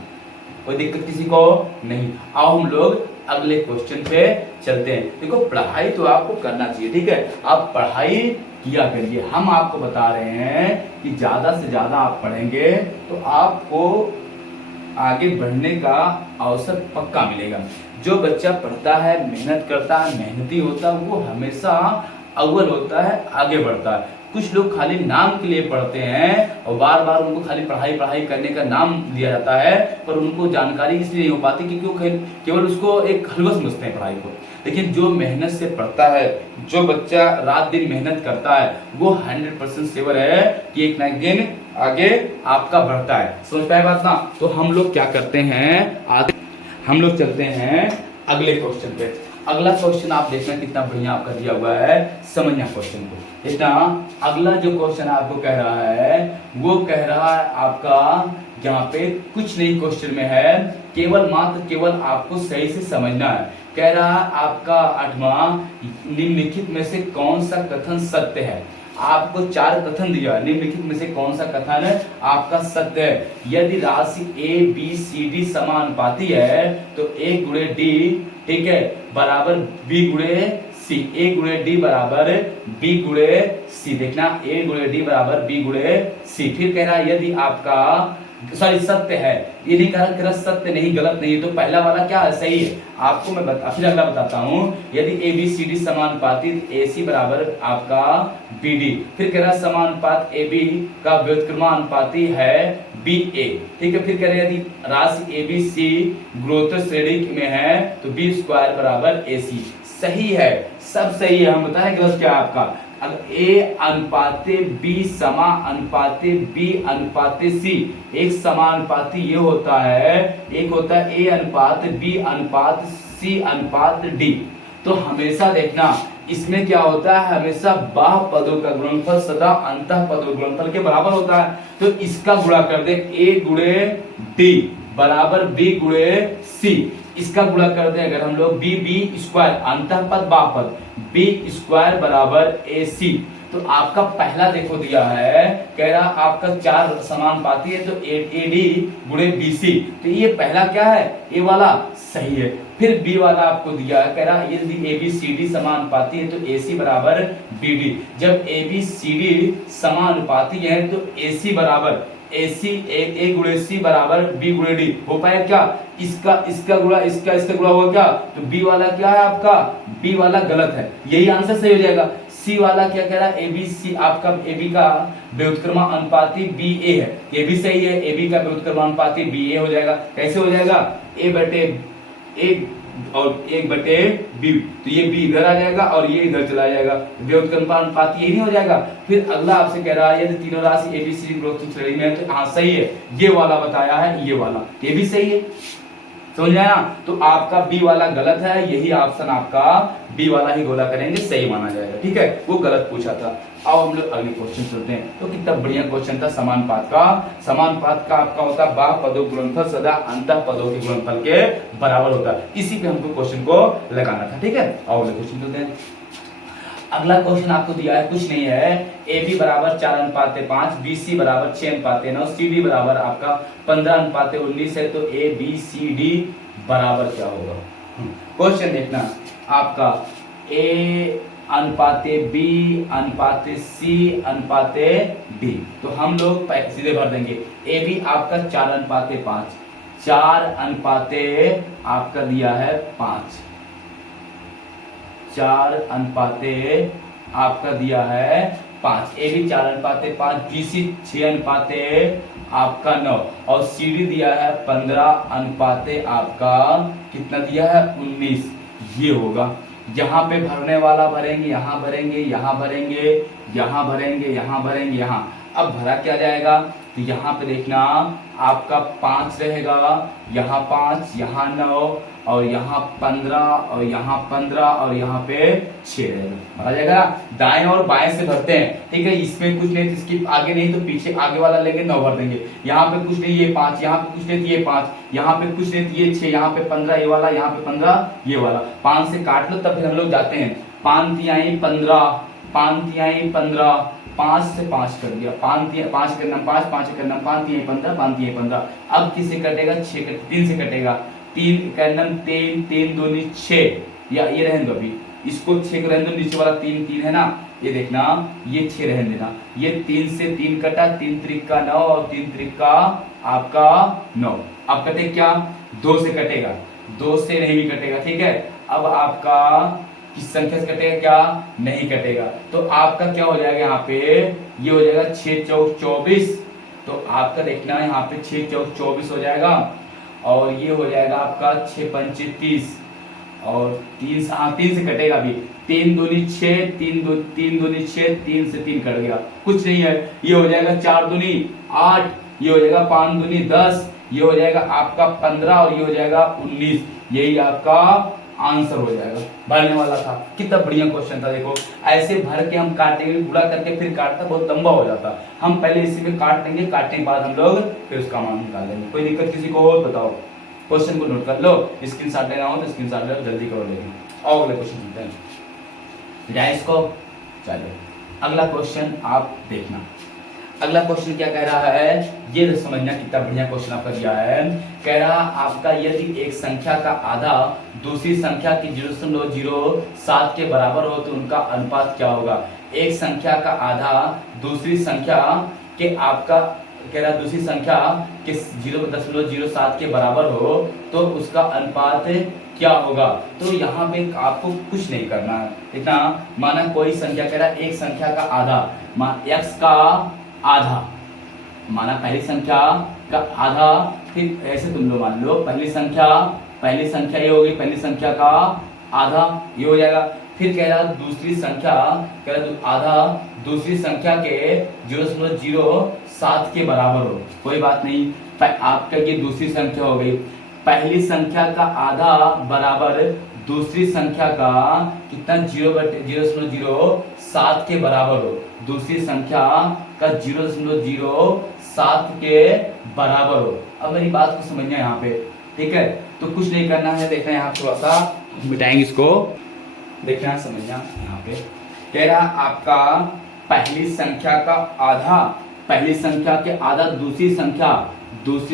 कोई दिक्कत किसी को नहीं। आओ हम लोग अगले क्वेश्चन पे चलते हैं। देखो पढ़ाई तो आपको करना चाहिए, ठीक है, आप पढ़ाई किया करिए। हम आपको बता रहे हैं कि ज्यादा से ज्यादा आप पढ़ेंगे तो आपको आगे बढ़ने का अवसर पक्का मिलेगा। जो बच्चा पढ़ता है, मेहनत करता है, मेहनती होता है, वो हमेशा अव्वल होता है, आगे बढ़ता है। कुछ लोग खाली नाम के लिए पढ़ते हैं और बार बार उनको खाली पढ़ाई करने का नाम दिया जाता है, पर उनको जानकारी इसलिए नहीं हो पाती क्योंकि वो केवल उसको एक हलवा समझते हैं पढ़ाई को। लेकिन जो मेहनत से पढ़ता है, जो बच्चा रात दिन मेहनत करता है, वो 100% श्योर है कि एक ना एक दिन आगे आपका बढ़ता है। समझ पाए बात ना। तो हम लोग क्या करते हैं, हम लोग चलते हैं अगले क्वेश्चन पे। अगला क्वेश्चन आप देखना कितना बढ़िया आपका दिया हुआ है, समझना क्वेश्चन को। इतना अगला जो क्वेश्चन आपको कह रहा है वो कह रहा है आपका, यहाँ पे कुछ नहीं क्वेश्चन में है, केवल मात्र केवल आपको सही से समझना है। कह रहा है आपका 8वां, निम्नलिखित में से कौन सा कथन सत्य है। आपको 4 कथन दिया है, निम्नलिखित में से कौन सा कथन है आपका सत्य है। यदि राशि ए बी सी डी समानुपाती है तो ए गुणे डी, ठीक है, बराबर बी गुणे सी। ए गुणे डी बराबर बी गुणे सी, देखना ए गुणे डी बराबर बी गुणे सी। फिर कह रहा है यदि आपका सत्य है, ये नहीं कह सत्य नहीं गलत नहीं, तो पहला वाला क्या है, सही है। आपको मैं फिर अगला बताता हूं, यदि ए बी सी डी समानुपाती ए सी बराबर आपका बी डी। फिर कह रहा है समानुपात ए बी का व्युत्क्रमानुपाती है बी ए, ठीक है। फिर कह रहे हैं यदि राशि ए बी सी गुणोत्तर श्रेणी में है तो बी स्क्वायर बराबर ए सी। सही है, सब सही है। हम बताएं गलत क्या है आपका, अगर ए अनुपाते बी समा अनुपाते बी अनुपाते सी, एक समानुपाती ये होता है, एक होता है ए अनुपात बी अनुपात सी अनुपात डी। तो हमेशा देखना इसमें क्या होता है, हमेशा बाह्य पदों का गुणनफल सदा अंतः पदों गुणनफल के बराबर होता है। तो इसका गुणा कर दे, ए गुणे डी बराबर बी गुणे सी। इसका गुणा कर दे अगर हम लोग बी बी स्क्वायर अंतः पद बाह्य पद बी स्क्वायर बराबर ए सी। तो आपका पहला देखो दिया है, कह रहा आपका 4 समानुपाती है तो ए डी गुणे बी सी। तो ये पहला क्या है, ए वाला सही है। फिर बी वाला आपको दिया है, कह रहा यदि ए बी सी डी समानुपाती है तो ए सी बराबर बी डी। जब ए बी सी डी समानुपाती है तो ए सी बराबर ए गुणे सी बराबर बी गुणे डी हो पाएगा क्या, इसका गुणा इसका गुणा होगा क्या, तो बी वाला क्या है आपका, बी वाला गलत है, यही आंसर सही हो जाएगा। सी वाला क्या कह रहा है, ए बी सी आपका ए बी का व्युत्क्रमानुपाती बी ए है, ये भी सही है। ए बी का व्युत्क्रमानुपाती बी ए हो जाएगा। कैसे हो जाएगा, ए बटे ए और 1 बटे बी, तो ये बी इधर आ जाएगा और ये इधर चला जाएगा, व्युत्क्रमानुपाती ये नहीं हो जाएगा। फिर अगला आपसे कह रहा है यदि तीनों राशि ए बी सी गुणोत्तर श्रेणी में है तो हाँ सही है, ये वाला बताया है, ये वाला ये भी सही है, समझ आया। तो आपका बी वाला गलत है, यही ऑप्शन आपका बी वाला ही गोला करेंगे, सही माना जाएगा, ठीक है। वो गलत पूछा था। अब हम लोग अगले क्वेश्चन चलते हैं। तो कितना बढ़िया क्वेश्चन था समानुपात का। समानुपात का आपका होता है बाह्य पदों गुणनफल सदा अंतः पदों के गुणनफल के बराबर होता है। इसी पे हमको क्वेश्चन को लगाना था, ठीक है। और अगले क्वेश्चन चलते हैं। अगला क्वेश्चन आपको दिया है, कुछ नहीं है, ए बी बराबर 4:5, बी सी बराबर 6:9, सी डी बराबर आपका 15:19 है। तो ए बी सी डी बराबर क्या होगा। क्वेश्चन देखना आपका, ए अनुपाते बी अनुपाते सी अनुपाते डी। तो हम लोग सीधे भर देंगे, ए बी आपका 4:5, 4 आपका दिया है 5, 4 आपका दिया है 5, ए बी 4:5, बी सी 6 आपका 9 और सी डी दिया है 15 आपका कितना दिया है 19। ये होगा, यहाँ पे भरने वाला भरेंगे, यहाँ भरेंगे, यहाँ भरेंगे, यहाँ भरेंगे, यहाँ भरेंगे, यहाँ। अब भरा क्या जाएगा, तो यहाँ पे देखना आपका 5 रहेगा, यहाँ 5, यहाँ 9 और यहाँ 15 और यहाँ 15 और यहाँ पे 6 रहेगा, भरा जाएगा। दाएं और बाएं से भरते हैं, ठीक है। इसमें कुछ नहीं, इसके आगे नहीं तो पीछे आगे वाला लेंगे 9 भर देंगे। यहाँ पे कुछ नहीं, ये 5, यहाँ पे कुछ नहीं, ये 5, यहाँ पे कुछ नहीं, ये 6, यहाँ पे 15 ये वाला, यहाँ पे 15 ये वाला। 5 से काट लो तब फिर हम लोग जाते हैं। 5 तिहाई 15, 5 तिहाई 15, 5 से 5 कर दिया, 5 करना 5, 5 करना 5 तिहाई 15, 5 तिहाई 15। अब किससे कटेगा, 3 से कटेगा, 3 करना 3, 3 दूनी 6, या ये रहने दो अभी, इसको 6 रहने दो, नीचे वाला 3 3 है ना, ये देखना ये 6 रहने देना। ये 3 से 3 कटा, 3 त्रिका 9 और 3 त्रिका आपका 9। अब कटे क्या, 2 से कटेगा, 2 से नहीं भी कटेगा, ठीक है। अब आपका किस संख्या से कटेगा, क्या नहीं कटेगा, तो आपका क्या हो जाएगा, यहाँ पे ये हो जाएगा 6 चौक 24। तो आपका देखना यहाँ पे 6 चौक 24 हो जाएगा और ये हो जाएगा आपका 6 पंचे 30 और 3 से कटेगा भी, 3 दूनी 6, 3 दूनी 6, 3 से 3 कट गया, कुछ नहीं है। ये हो जाएगा 4 दूनी 8, ये हो जाएगा 5 दूनी 10, ये हो जाएगा आपका 15 और ये हो जाएगा 19। यही आपका आंसर हो जाएगा। भरने वाला था, कितना बढ़िया क्वेश्चन था। देखो ऐसे भर के हम काटेंगे, पूरा करके फिर काटता बहुत लंबा हो जाता। हम पहले इसी में काट देंगे, काटने के बाद हम लोग फिर उसका मान निकाल लेंगे। कोई दिक्कत किसी को और बताओ? क्वेश्चन को नोट कर लो, स्क्रीनशॉट लेना हो तो स्क्रीनशॉट ले लो, जल्दी करो लेकिन। और अगले क्वेश्चन सुनते हैं जाए इसको। चलो अगला क्वेश्चन आप देखना। अगला क्वेश्चन क्या कह रहा है, ये समझना कितना बढ़िया क्वेश्चन आपका दिया है। कह रहा आपका यदि एक संख्या का आधा दूसरी संख्या की 0.07 के बराबर हो तो उनका अनुपात क्या होगा। एक संख्या का आधा दूसरी संख्या के आपका कह रहा दूसरी संख्या के 0.07 के बराबर हो तो उसका अनुपात क्या होगा। तो यहाँ पे आपको कुछ नहीं करना है इतना। माना कोई संख्या कह रहा एक संख्या का आधा, x का आधा, माना पहली संख्या का आधा, फिर ऐसे तुम लोग मान लो पहली संख्या ये होगी, पहली संख्या का आधा ये हो जाएगा। फिर कह रहा दूसरी संख्या कह रहा आधा दूसरी संख्या के 0.07 के बराबर हो। कोई बात नहीं, आपका ये दूसरी संख्या हो गई। पहली संख्या का आधा बराबर दूसरी संख्या का कितना 0.07 के बराबर हो। दूसरी संख्या का 0.07 के बराबर हो। अब मेरी बात को समझना यहाँ पे, ठीक है। तो कुछ नहीं करना है, देखना यहाँ थोड़ा सा मिटाएंगे इसको, देखना समझना यहाँ पे। कह रहा आपका पहली संख्या का आधा, पहली संख्या के आधा दूसरी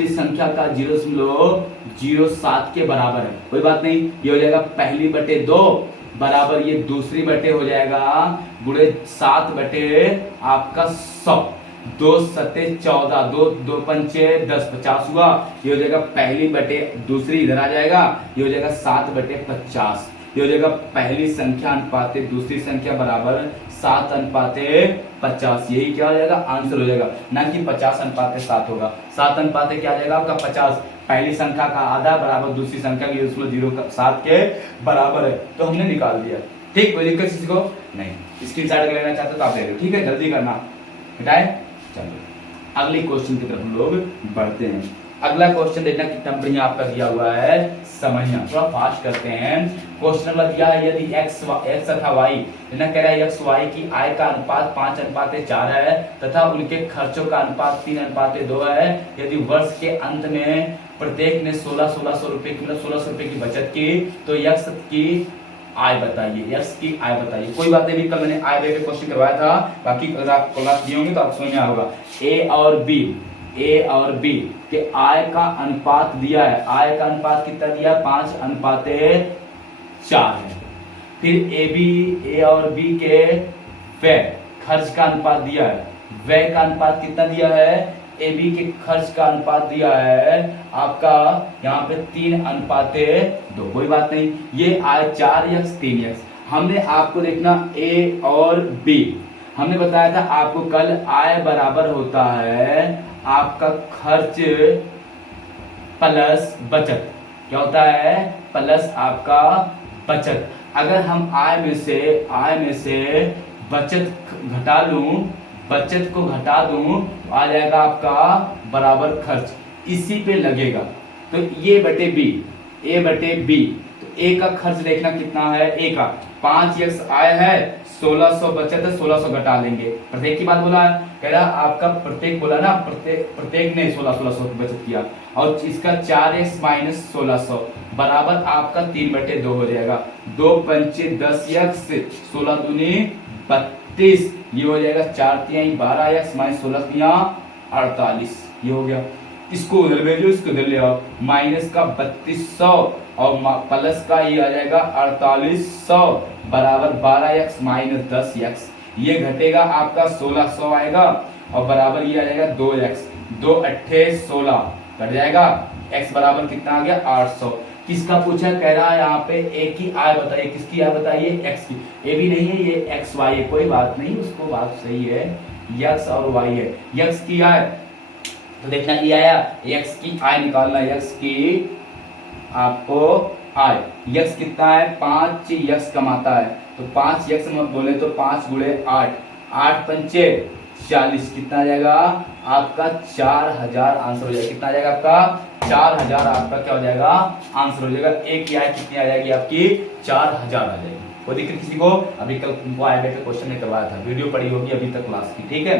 संख्या का 0.07 के बराबर है। कोई बात नहीं, ये हो जाएगा पहली बटे 2 बराबर ये दूसरी बटे हो जाएगा गुणे 7 बटे आपका 100। 2 सत्ते 14, 2 पंचे 10, 50 हुआ। ये हो जाएगा पहली बटे दूसरी इधर आ जाएगा, ये हो जाएगा 7 बटे 50। ये हो जाएगा पहली संख्या अनुपाते दूसरी संख्या बराबर 7 अनुपाते 50। यही क्या हो जाएगा आंसर हो जाएगा, ना कि 50 अनुपाते 7 होगा। 7 अनुपाते क्या आ जाएगा आपका 50। पहली संख्या का आधा बराबर दूसरी संख्या की 0.07 के बराबर है, तो हमने निकाल दिया। ठीक, कोई दिक्कत किसी को नहीं। स्क्रीनशॉट लेना चाहते तो आप ले लो, ठीक है, जल्दी करना। मिटाए, चलो अगले क्वेश्चन की तरफ हम लोग बढ़ते हैं। अगला क्वेश्चन देखना कितना बढ़िया आपका दिया हुआ है, समझना, थोड़ा फास्ट करते हैं। क्वेश्चन नंबर दिया है यदि x तथा y, कह रहा है x y की आय का अनुपात 5:4 है तथा उनके खर्चों का अनुपात 3:2 है। यदि वर्ष के अंत में प्रत्येक ने 1600 रुपए की, मतलब 1600 रुपए की बचत की, तो x की आय बताइए, x की आय बताइए। कोई बात नहीं, कल मैंने आय पे क्वेश्चन करवाया था, बाकी अगर आप क्लास दिए होंगे तो आप समझ में आया होगा। ए और बी के आय का अनुपात दिया है। आय का अनुपात कितना दिया है 5:4 है। फिर ए और बी के व्यय खर्च का अनुपात दिया है। व्यय का अनुपात कितना दिया है, ए बी के खर्च का अनुपात दिया है आपका यहाँ पे 3:2। कोई बात नहीं, ये आय 4x 3x। हमने आपको देखना ए और बी, हमने बताया था आपको कल आय बराबर होता है आपका खर्च प्लस बचत। क्या होता है, प्लस आपका बचत। अगर हम आय में से बचत घटा लूं, बचत को घटा दूं, आ जाएगा आपका बराबर खर्च, इसी पे लगेगा। तो ये बटे बी, ए बटे बी, तो ए का खर्च देखना कितना है, ए का 5x आय है, 1600 बचत है, 1600 घटा लेंगे। प्रत्येक की बात बोला है, कह रहा आपका प्रत्येक बोला ना, प्रत्येक ने 1600 की बचत किया, और इसका 4x माइनस 1600 बराबर आपका 3/2 हो जाएगा। 2 पंचे 10x, 16 दूनी 32, ये हो जाएगा 4 तिहाई 12x माइनस 16 तिहाई 48, ये हो गया। इसको उधर भेजो, इसको उधर ले आओ, माइनस का 3200 और प्लस का ये आ जाएगा 4800 बराबर 12x माइनस 10x। ये घटेगा आपका 1600 आएगा और बराबर ये आ जाएगा 2x, 2 अट्ठे 16 कट जाएगा, x बराबर कितना आ गया 800। किसका पूछा, कह रहा है यहाँ पे ए की आय बताइए। किसकी आय बताइए, x की। ए भी नहीं है, ये x y है, कोई बात नहीं, उसको बात सही है, x और y है। x की आय तो देखना ये आया, x की आय निकालना, x की आपको आय, x कितना है 5x कमाता है, तो 5x बोले तो 5 गुणे 8, 8 पंचे 40, कितना आ जाएगा आपका 4000 आंसर हो जाएगा। कितना आ जाएगा आपका 4000 आपका क्या हो जाएगा आंसर हो जाएगा। एक की आय कितनी आ जाएगी आपकी 4000 आ जाएगी। कोई दिक्कत किसी को? अभी कल तुमको आएगा का क्वेश्चन ने करवाया था, वीडियो पड़ी होगी अभी तक क्लास की, ठीक है।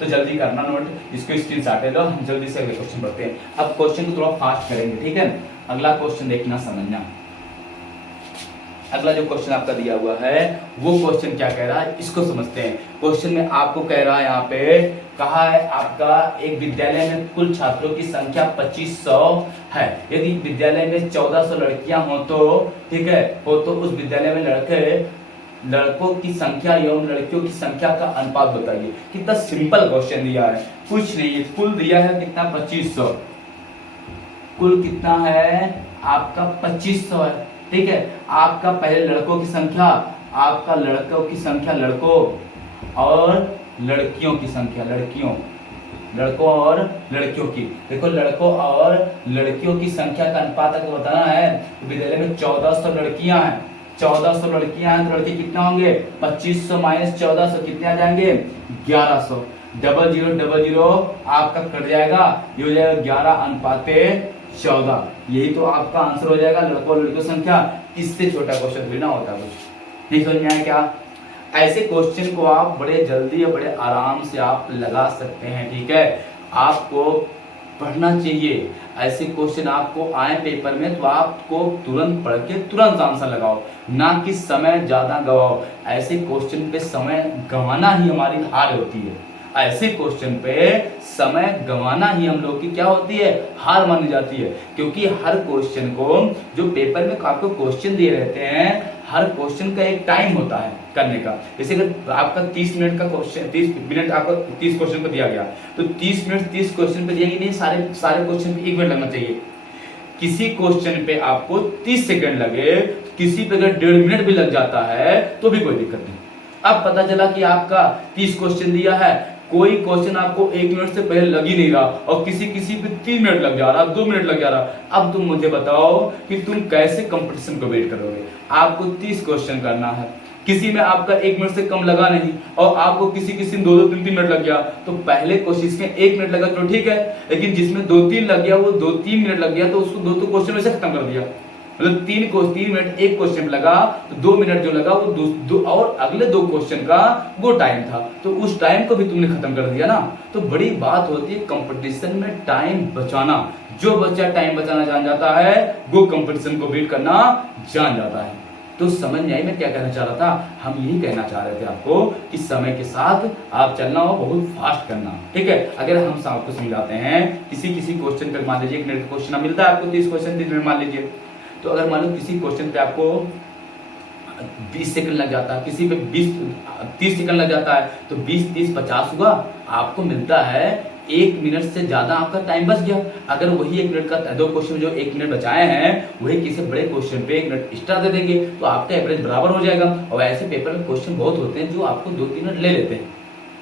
तो जल्दी करना नोट, इसको स्क्रीनशॉट ले लो, हम जल्दी से अगले क्वेश्चन पढ़ते हैं। अब क्वेश्चन को थोड़ा फास्ट करेंगे, ठीक है। अगला क्वेश्चन देखना समझना। अगला जो क्वेश्चन आपका दिया हुआ है वो क्वेश्चन क्या कह रहा है इसको समझते हैं। क्वेश्चन में आपको कह रहा है, यहाँ पे कहा है आपका एक विद्यालय में कुल छात्रों की संख्या 2500 है। यदि विद्यालय में 1400 लड़कियां हो तो ठीक है, हो तो उस विद्यालय में लड़कों की संख्या एवं लड़कियों की संख्या का अनुपात बताइए। कितना सिंपल क्वेश्चन दिया है, कुछ नहीं है। कुल दिया है कितना 2500, कुल कितना है आपका 2500 है, ठीक है। आपका पहले लड़कों की संख्या, आपका लड़कों की संख्या, लड़कों और लड़कियों की संख्या, लड़कों और लड़कियों की, देखो लड़कों और लड़कियों की संख्या का अनुपात अगर बताना है तो विद्यालय में 1400 लड़कियां हैं, 1400 लड़कियां हैं तो लड़के कितना होंगे 2500 माइनस 1400 कितने आ जाएंगे 1100। डबल जीरो आपका कट जाएगा, ये हो जाएगा 11:14। यही तो आपका आंसर हो जाएगा लड़कों और लड़कियों संख्या। इससे छोटा क्वेश्चन भी ना होता कुछ। नहीं समझ में आया क्या? ऐसे क्वेश्चन को आप बड़े जल्दी और बड़े आराम से आप लगा सकते हैं, ठीक है। आपको पढ़ना चाहिए, ऐसे क्वेश्चन आपको आए पेपर में तो आपको तुरंत पढ़ के तुरंत आंसर लगाओ, ना कि समय ज्यादा गवाओ। ऐसे क्वेश्चन पे समय गंवाना ही हमारी हार होती है, ऐसे क्वेश्चन पे समय गंवाना ही हम लोग की क्या होती है हार मानी जाती है। क्योंकि हर क्वेश्चन को जो पेपर में आपको क्वेश्चन दिए रहते हैं, हर क्वेश्चन का एक टाइम होता है करने का। जैसे अगर आपका 30 मिनट का क्वेश्चन, 30 मिनट आपको 30 क्वेश्चन को दिया गया तो 30 मिनट 30 क्वेश्चन पे दिया कि नहीं, सारे क्वेश्चन पे 1 मिनट लगना चाहिए। किसी क्वेश्चन पे आपको 30 सेकंड लगे, किसी पे अगर 1.5 मिनट भी लग जाता है तो भी कोई दिक्कत नहीं। अब पता चला कि आपका 30 क्वेश्चन दिया है, कोई क्वेश्चन आपको 1 मिनट से पहले लग ही नहीं रहा और किसी पे 3 मिनट लग जा रहा, 2 मिनट लग जा रहा। अब तुम मुझे बताओ कि तुम कैसे कंपटीशन को वेट करोगे। आपको 30 क्वेश्चन करना है, किसी में आपका 1 मिनट से कम लगा नहीं और आपको किसी 2-2, 3-3 मिनट लग गया, तो पहले कोशिश में 1 मिनट लगा तो ठीक है, लेकिन जिसमें 2-3 लग गया वो 2-3 मिनट लग गया तो उसको 2 क्वेश्चन में से खत्म कर दिया। मतलब 3 मिनट एक क्वेश्चन लगा तो 2 मिनट जो लगा वो दो और अगले 2 क्वेश्चन का वो टाइम था, तो उस टाइम को भी तुमने खत्म कर दिया ना। तो बड़ी बात होती है कंपटीशन में टाइम बचाना। जो बच्चा टाइम बचाना जान जाता है वो कंपटीशन को बीट करना जान जाता है। तो समझ नहीं आई मैं क्या कहना चाह रहा था? हम यही कहना चाह रहे थे आपको कि समय के साथ आप चलना हो, बहुत फास्ट करना, ठीक है। अगर हम आपको समझाते हैं किसी क्वेश्चन पर, मान लीजिए 1 मिनट का क्वेश्चन मिलता है आपको 30 क्वेश्चन 3 मिनट मान लीजिए, तो अगर मान लो किसी क्वेश्चन पे आपको 20 सेकंड लग जाता है, किसी पे 30 सेकंड लग जाता है, तो 20, 30, 50 हुआ, आपको मिलता है 1 मिनट से ज्यादा आपका टाइम बच गया। अगर वही 1 मिनट का 2 क्वेश्चन जो 1 मिनट बचाए हैं वही किसी बड़े क्वेश्चन पे 1 मिनट एक्स्ट्रा दे देंगे तो आपका एवरेज बराबर हो जाएगा। और ऐसे पेपर में क्वेश्चन बहुत होते हैं जो आपको 2-3 मिनट ले लेते हैं,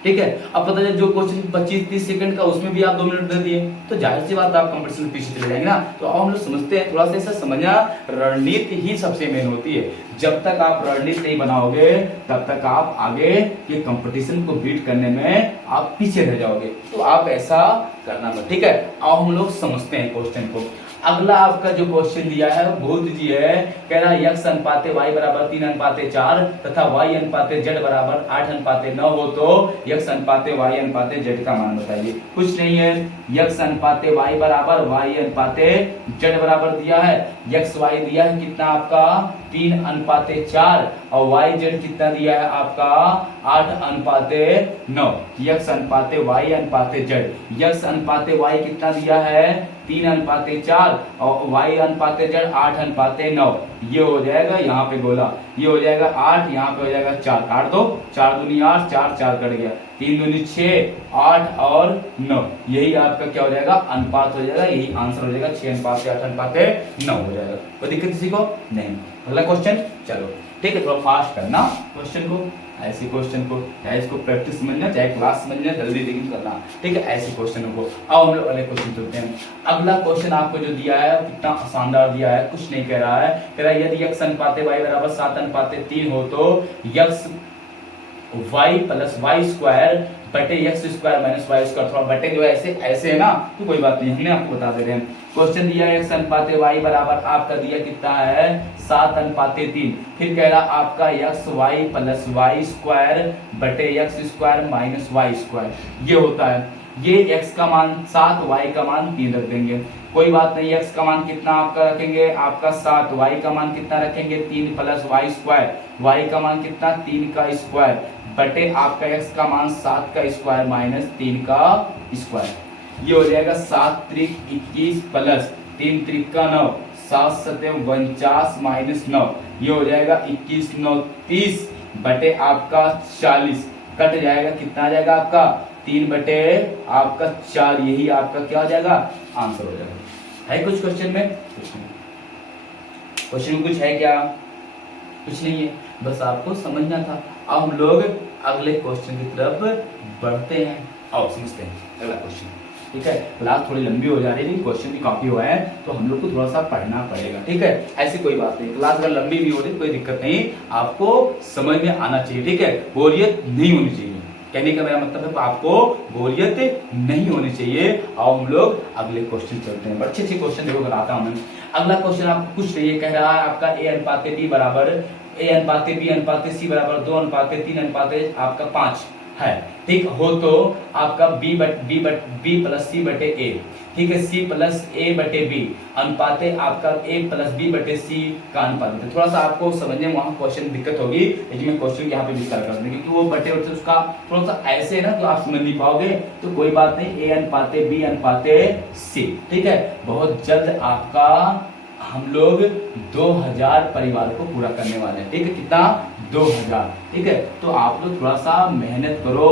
ठीक है। अब पता चले जो क्वेश्चन 25-30 सेकंड का उसमें भी आप 2 मिनट दे दिए तो जाहिर सी बात आप कंपटीशन पीछे चले जाएंगे ना। तो अब हम लोग समझते हैं, थोड़ा सा ऐसा समझना, रणनीति ही सबसे मेन होती है। जब तक आप रणनीति नहीं बनाओगे तब तक आप आगे के कंपटीशन को बीट करने में आप पीछे रह जाओगे। तो आप ऐसा करना मत, ठीक है। अब हम लोग समझते हैं क्वेश्चन को। अगला आपका जो क्वेश्चन दिया है वो बहुत इजी है। कह रहा है x अनुपाते y बराबर 3:4 तथा y अनुपाते z बराबर 8:9 हो तो x अनुपाते y अनुपाते z का मान बताइए। कुछ नहीं है, x अनुपाते y बराबर y अनुपाते z बराबर दिया है, x y दिया है कितना आपका 3:4 और y z कितना दिया है आपका 8:9। x अनुपाते y अनुपाते z, x अनुपाते y कितना दिया है 3:4 और y अनुपाते z 8:9। ये हो जाएगा यहाँ पे गोला, ये हो जाएगा 8, यहाँ पे हो जाएगा 4, काट दो, 4 दूनी 8, 4 4 कट गया, 3 दूनी 6, 8 और 9, यही आपका क्या हो जाएगा अनुपात हो जाएगा, यही आंसर हो जाएगा 6:8:9 हो जाएगा। कोई दिक्कत किसी को नहीं? अगला क्वेश्चन चलो, ठीक है। थोड़ा फास्ट करना क्वेश्चन को, ऐसे क्वेश्चन को, चाहे इसको प्रैक्टिस समझना चाहे क्लास समझना, जल्दी लेकिन करना, ठीक है, ऐसे क्वेश्चनों को। अब हम लोग अगले क्वेश्चन चलते हैं। अगला क्वेश्चन आपको जो दिया है कितना शानदार दिया है, कुछ नहीं कह रहा है। कह रहा है यदि x अनुपाते y बराबर 7:3 हो तो x y plus y square बटे X square minus Y square. थोड़ा बटे जो है ऐसे ऐसे है ना, तो कोई बात नहीं, हमने आपको बता दे रहे हैं। क्वेश्चन दिया है एक्स अनुपाते वाई बराबर आपका दिया कितना है 7:3। फिर कह रहा आपका X Y plus Y square बटे X square minus Y square ये होता है। ये x का मान 7 y का मान 3 रख देंगे। कोई बात नहीं, x का मान कितना आपका रखेंगे आपका 7, y का मान कितना रखेंगे 3 प्लस वाई स्क्वायर, y का मान कितना 3 का स्क्वायर बटे आपका x का मान 7 का स्क्वायर माइनस 3 का स्क्वायर। ये हो जाएगा 7 त्रिक 21 प्लस 3 त्रिक का 9, 7 सते 49 माइनस 9, ये हो जाएगा 21 9 30 बटे आपका 40। कट जाएगा, कितना आ जाएगा आपका 3 बटे आपका 4। यही आपका क्या हो जाएगा आंसर हो जाएगा। है कुछ क्वेश्चन में? क्वेश्चन में कुछ है क्या? कुछ नहीं है, बस आपको समझना था। अब हम लोग अगले क्वेश्चन की तरफ बढ़ते हैं और समझते हैं अगला क्वेश्चन। ठीक है, क्लास थोड़ी लंबी हो जा रही है, क्वेश्चन भी काफी हुआ है तो हम लोग को थोड़ा सा पढ़ना पड़ेगा। ठीक है, ऐसी कोई बात नहीं, क्लास अगर लंबी भी हो रही कोई दिक्कत नहीं, आपको समझ में आना चाहिए। ठीक है, बोरियत नहीं होनी चाहिए, कहने का मेरा मतलब है आपको बोरियत नहीं होनी चाहिए। और हम लोग अगले क्वेश्चन चलते हैं। अच्छे अच्छे क्वेश्चन देखो कराता हूं मैं। अगला क्वेश्चन आपको कुछ नहीं कह रहा है आपका a अनुपाते b बराबर a अनुपाते b अनुपाते c बराबर 2 अनुपाते 3 अनुपाते आपका 5 है। ठीक हो तो आपका b प्लस c बटे a, ठीक है, c प्लस a बटे b अनुपाते आपका a प्लस b बटे c का अनुपात है। थोड़ा सा आपको समझने में वहां क्वेश्चन दिक्कत होगी, लेकिन मैं क्वेश्चन यहाँ पे विस्तार कर दूंगी क्योंकि वो बटे उसका थोड़ा सा ऐसे है ना तो आप समझ नहीं पाओगे, तो कोई बात नहीं, a अनुपाते b अनुपाते c। ठीक है, बहुत जल्द आपका हम लोग 2000 परिवार को पूरा करने वाले हैं। ठीक है, कितना 2000। ठीक है, तो आप लोग थोड़ा सा मेहनत करो,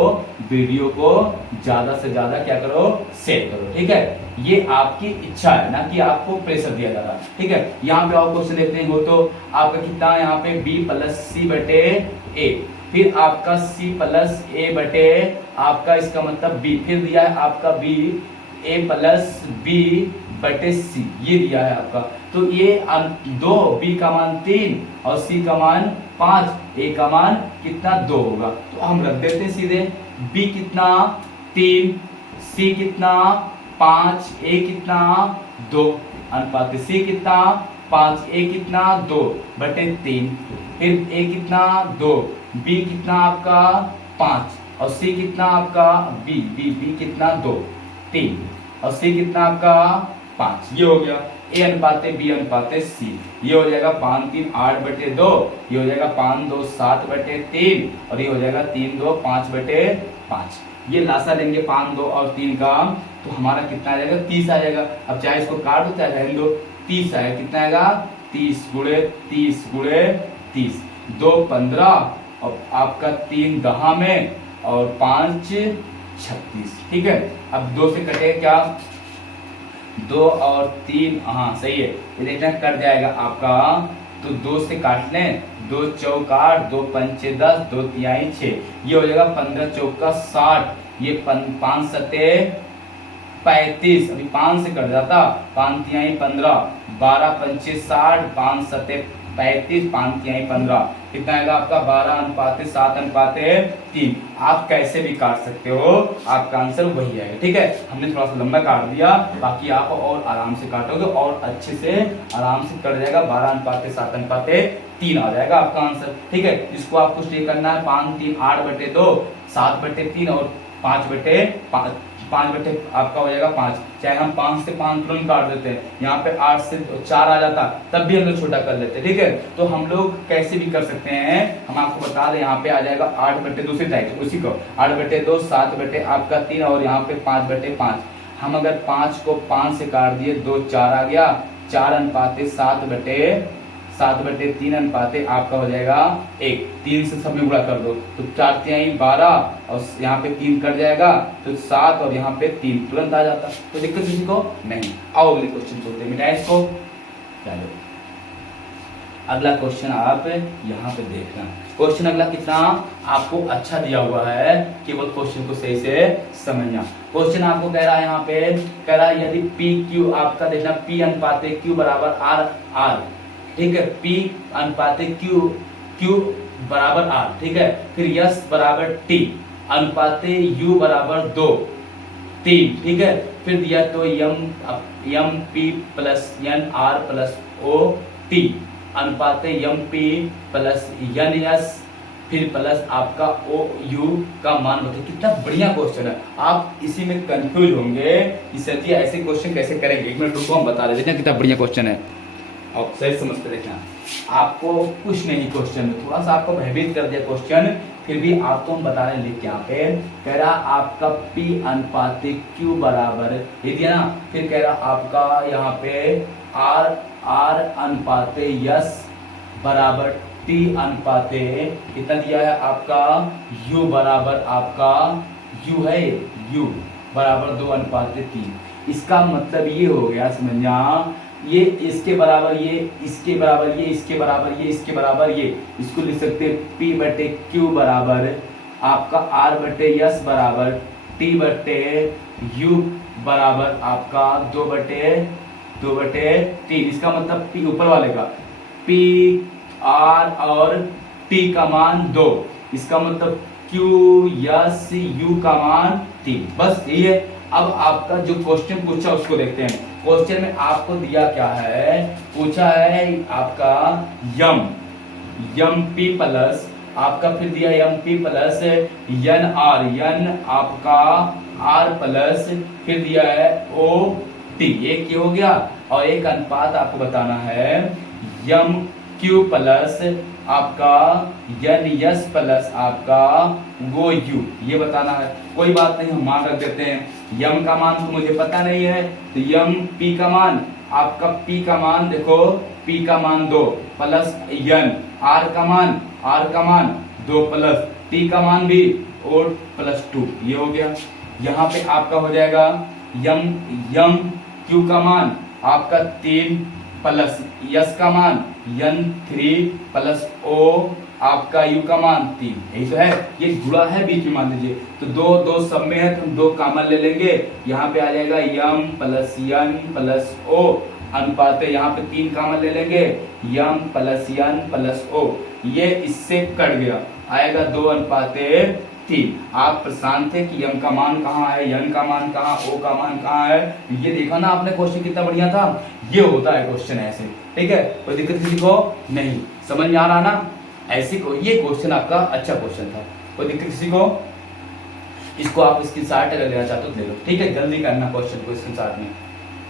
वीडियो को ज्यादा से ज्यादा क्या करो शेयर करो। ठीक है, ये आपकी इच्छा है ना कि आपको प्रेशर दिया जा रहा है। ठीक है, यहाँ पे आप क्वेश्चन देखते हैं हो तो आपका कितना यहाँ पे b प्लस c बटे a, फिर आपका c प्लस a बटे आपका इसका मतलब b, फिर दिया है आपका b a प्लस b बटे c, ये दिया है आपका। तो ये 2, b का मान 3 और c का मान 5, a का मान कितना 2 होगा। तो हम रख देते हैं सीधे, b कितना 3, c कितना 5, a कितना 2 अनुपात c कितना 5, a कितना 2 बटे 3, फिर a कितना 2, b कितना आपका 5 और c कितना आपका b कितना 2 3 और c कितना आपका 5। ये हो गया a अनुपाते b अनुपाते c, ये हो जाएगा 5 3 8 बटे 2, ये हो जाएगा 5 2 7 बटे 3 और ये हो जाएगा 3 2 5 बटे 5। ये लासा लेंगे 5 2 और 3 का तो हमारा कितना आ जाएगा 30 आ जाएगा। अब चाहे इसको काट दो चाहे रहने दो, 30 आएगा, कितना आएगा 30 गुणे 30 गुणे 30, 2 15 और आपका 3 10 में और 5 36। ठीक है, अब 2 से कटे क्या 2 और 3, हाँ सही है, ये देखना कट जाएगा आपका, तो 2 से काट लें, 2 चौक 8, 2 पंचे 10, 2 तिहाई 6, ये हो जाएगा 15 चौका 60, ये 5 सते 35, अभी 5 से कट जाता, 5 तिहाई 15, 12 पंचे 60, 5 सते 35, 5 तिहाई 15, कितना आएगा आपका 12 अनुपाते 7 अनुपाते 3। आप कैसे भी काट सकते हो, आपका आंसर वही आएगा। ठीक है, हमने थोड़ा सा लंबा काट दिया, बाकी आप और आराम से काटोगे और अच्छे से आराम से कट जाएगा, 12 अनुपाते 7 अनुपाते 3 आ जाएगा आपका आंसर। ठीक है, इसको आपको स्टे करना है 5 3 8 बटे 2, 7 बटे 3 और 5 बटे 5 बटे आपका हो जाएगा 5। चाहे हम 5 से 5 तुरंत काट देते हैं, यहाँ पे 8 से 4 आ जाता तब भी हम लोग छोटा कर लेते हैं। ठीक है, तो हम लोग कैसे भी कर सकते हैं, हम आपको बता दें, यहाँ पे आ जाएगा 8 बटे 2 से डायरेक्ट उसी को 8 बटे 2 7 बटे आपका 3 और यहाँ पे 5 बटे 5। हम अगर 5 को 5 से काट दिए 2 4 आ गया, 4 अनुपाते 7 बटे 3 अनुपाते आपका हो जाएगा 1, 3 से सब में गुणा कर दो तो 4 तिहाई 12 और यहाँ पे 3 कट जाएगा तो 7 और यहाँ पे 3 तुरंत आ जाता, तो दिक्कत किसी को नहीं। आओ अगले क्वेश्चन चलते हैं, मिटाएं इसको। चलो अगला क्वेश्चन आप यहाँ पे देखना, क्वेश्चन अगला कितना आपको अच्छा दिया हुआ है, केवल क्वेश्चन को सही से समझना। क्वेश्चन आपको कह रहा है यहाँ पे, कह रहा है यदि पी क्यू, आपका देखना पी अनुपाते क्यू बराबर आर आर, ठीक है, P अनुपाते Q बराबर R, ठीक है, फिर S बराबर T अनुपाते u बराबर 2 3, ठीक है। फिर दिया तो M P plus N R plus O T अनुपाते M P plus N S फिर प्लस आपका ओ यू का मान बताइए। कितना बढ़िया क्वेश्चन है। आप इसी में कंफ्यूज होंगे कि सर जी ऐसे क्वेश्चन कैसे करेंगे। एक मिनट रुको, हम बता देते हैं कितना बढ़िया क्वेश्चन है। आप सही समझते देखना, आपको कुछ नहीं क्वेश्चन में थोड़ा सा आपको भयभीत कर दिया क्वेश्चन, फिर भी आपको हम बता रहे हैं लिख यहाँ पे। कह रहा आपका P अनुपाते Q बराबर ये दिया ना, फिर कह रहा आपका यहाँ पे R अनुपाते S बराबर T अनुपाते कितना दिया है आपका U बराबर आपका U है U बराबर 2 अनुपाते 3। इसका मतलब ये हो गया समझना, ये इसके बराबर ये इसके बराबर ये इसके बराबर ये इसके बराबर ये, इसको लिख सकते हैं P बटे Q बराबर आपका R बटे S बराबर T बटे U बराबर आपका 2 बटे 3। इसका मतलब P ऊपर वाले का P R और T का मान 2, इसका मतलब Q S U का मान 3। बस यही है। अब आपका जो क्वेश्चन पूछा उसको देखते हैं। क्वेश्चन में आपको दिया क्या है, पूछा है आपका यम पी प्लस आपका, फिर दिया यम पी प्लस एन आपका आर प्लस, फिर दिया है ओ टी, एक ये हो गया। और एक अनुपात आपको बताना है यम क्यू प्लस आपका एन एस प्लस आपका वो यू, ये बताना है। कोई बात नहीं, हम मान रख देते हैं। यम का मान तो मुझे पता नहीं है, तो यम पी का मान आपका पी का मान देखो, पी का मान 2 प्लस एन आर का मान 2 प्लस टी का मान भी और प्लस 2, ये हो गया। यहाँ पे आपका हो जाएगा यम क्यू का मान आपका 3 प्लस यस का मान एन 3 प्लस ओ आपका यू का मान 3, यही तो है। ये जुड़ा है बीच में, मान लीजिए तो दो सब में है तो हम 2 कॉमन ले लेंगे। यहाँ पे आ जाएगा यम प्लस एन प्लस ओ अनुपात है, यहाँ पे 3 कॉमन ले लेंगे यम प्लस एन प्लस ओ, ये इससे कट गया, आएगा 2 अनुपात 3। आप परेशान थे कि यम का मान कहाँ है, एन का मान कहाँ, ओ का मान कहाँ है। ये देखा ना आपने, क्वेश्चन कितना बढ़िया था। ये होता है क्वेश्चन ऐसे, ठीक है। कोई दिक्कत किसी को नहीं, समझ में आ रहा ना। ऐसे को ये क्वेश्चन आपका अच्छा क्वेश्चन था, कोई दिक्कत किसी को। इसको आप इसकी शॉर्ट अगर लेना चाहते हो ले लो, ठीक है। जल्दी करना क्वेश्चन को इसके साथ में,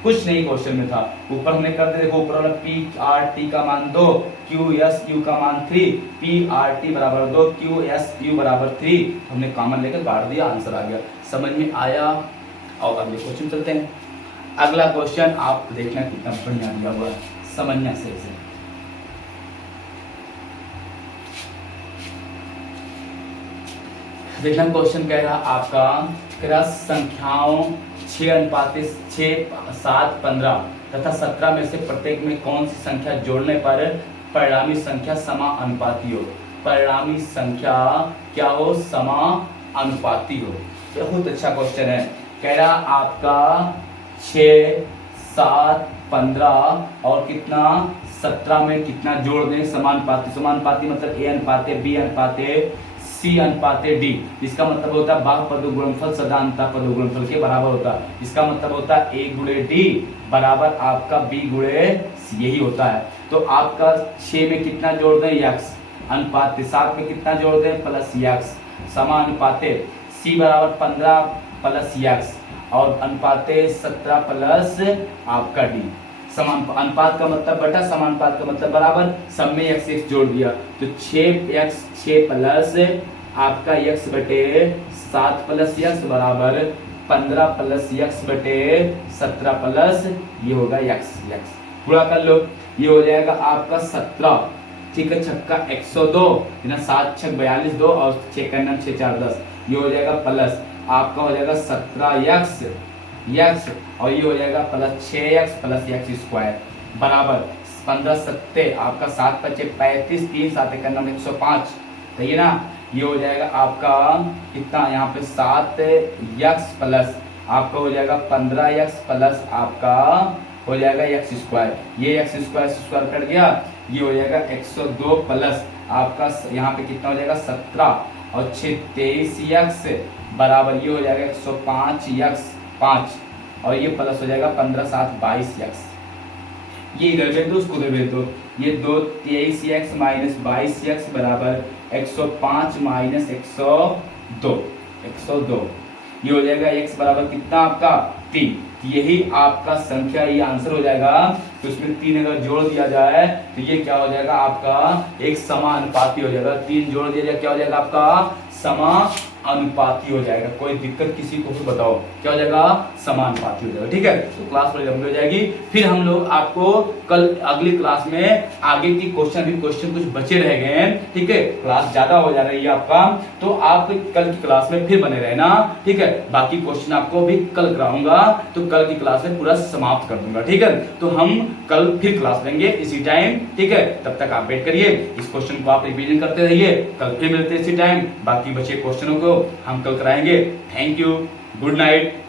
कुछ नहीं क्वेश्चन में था। ऊपर हमने कर दिया, देखो ऊपर वाला पी आर टी का मान 2, क्यू एस यू का मान 3, पी आर टी बराबर 2, क्यू एस यू बराबर 3, हमने कॉमन लेकर काट दिया, आंसर आ गया। समझ में आया। और अगले क्वेश्चन चलते हैं। अगला क्वेश्चन आप देखना कितना बढ़िया दिया हुआ है, समझना सही से। देखना क्वेश्चन कह रहा आपका, कह रहा संख्याओं 6 अनुपात 6, 7, 15 तथा 17 में से प्रत्येक में कौन सी संख्या जोड़ने पर परिणामी संख्या समानुपाती हो। परिणामी संख्या क्या हो, समानुपाती हो। बहुत अच्छा क्वेश्चन है। कह रहा आपका 6, 7, 15 और कितना 17 में कितना जोड़ दें समानुपाती। समानुपाती मतलब ए अनुपाते बी अनुपाते सी अनुपाते डी। इसका मतलब होता है बाह्य पदों गुणनफल सदा अंतः पदों गुणनफल के बराबर होता है। इसका मतलब होता है ए गुणे डी बराबर आपका बी गुणे सी, यही होता है। तो आपका 6 में कितना जोड़ दें यक्स अनुपात, 7 में कितना जोड़ दें प्लस यक्स, समानुपाते सी बराबर 15 प्लस यक्स और अनुपाते 17 प्लस आपका डी। समान अनुपात का मतलब बटा, समानुपात का मतलब बराबर, सब में x x जोड़ दिया तो 6x 6 प्लस आपका x बटे 7 प्लस x बराबर 15 प्लस x बटे 17 प्लस ये होगा x। पूरा कर लो, ये हो जाएगा आपका 17, ठीक है। छक्का 102 बिना 7 छक 42 2 और 6 का 9 6 4 10, ये हो जाएगा प्लस आपका हो जाएगा 17x यक्स और ये हो जाएगा plus 6x plus x square बराबर 15 7 आपका 7 5 35 3 7 का 9 105, सही है ना। ये हो जाएगा आपका कितना यहाँ पे 7x प्लस आपका हो जाएगा 15x प्लस आपका हो जाएगा x स्क्वायर, ये x स्क्वायर कट गया, ये हो जाएगा 102 प्लस आपका यहाँ पे कितना हो जाएगा 17 और 6 23x बराबर ये हो जाएगा 105x 5 और ये प्लस हो जाएगा 15 7 22x। ये इधर भेज दो, उसको उधर भेज दो। ये 2 23x माइनस 22x बराबर 105 माइनस 102 102। ये हो जाएगा x बराबर कितना आपका 3। यही आपका संख्या, ये आंसर हो जाएगा। तो इसमें 3 अगर जोड़ दिया जाए तो ये क्या हो जाएगा आपका एक समानुपाती हो जाएगा। 3 जोड़ दिया जाए क्या हो जाएगा आपका समानुपाती हो जाएगा। कोई दिक्कत किसी को तो बताओ क्या हो जाएगा, समानुपाती हो जाएगा। ठीक है, तो क्लास बड़ी लंबी हो जाएगी। फिर हम लोग आपको कल अगली क्लास में आगे की क्वेश्चन कुछ बचे रह गए हैं। ठीक है, क्लास ज्यादा हो जा रही है आपका, तो आप कल की क्लास में फिर बने रहना। ठीक है, बाकी क्वेश्चन आपको भी कल कराऊंगा, तो कल की क्लास में पूरा समाप्त कर दूंगा। ठीक है, तो हम कल फिर क्लास लेंगे इसी टाइम। ठीक है, तब तक आप वेट करिए, इस क्वेश्चन को आप रिवीजन करते रहिए। कल फिर मिलते हैं इसी टाइम, बाकी बचे क्वेश्चनों को हम कल कराएंगे। Thank you, good night.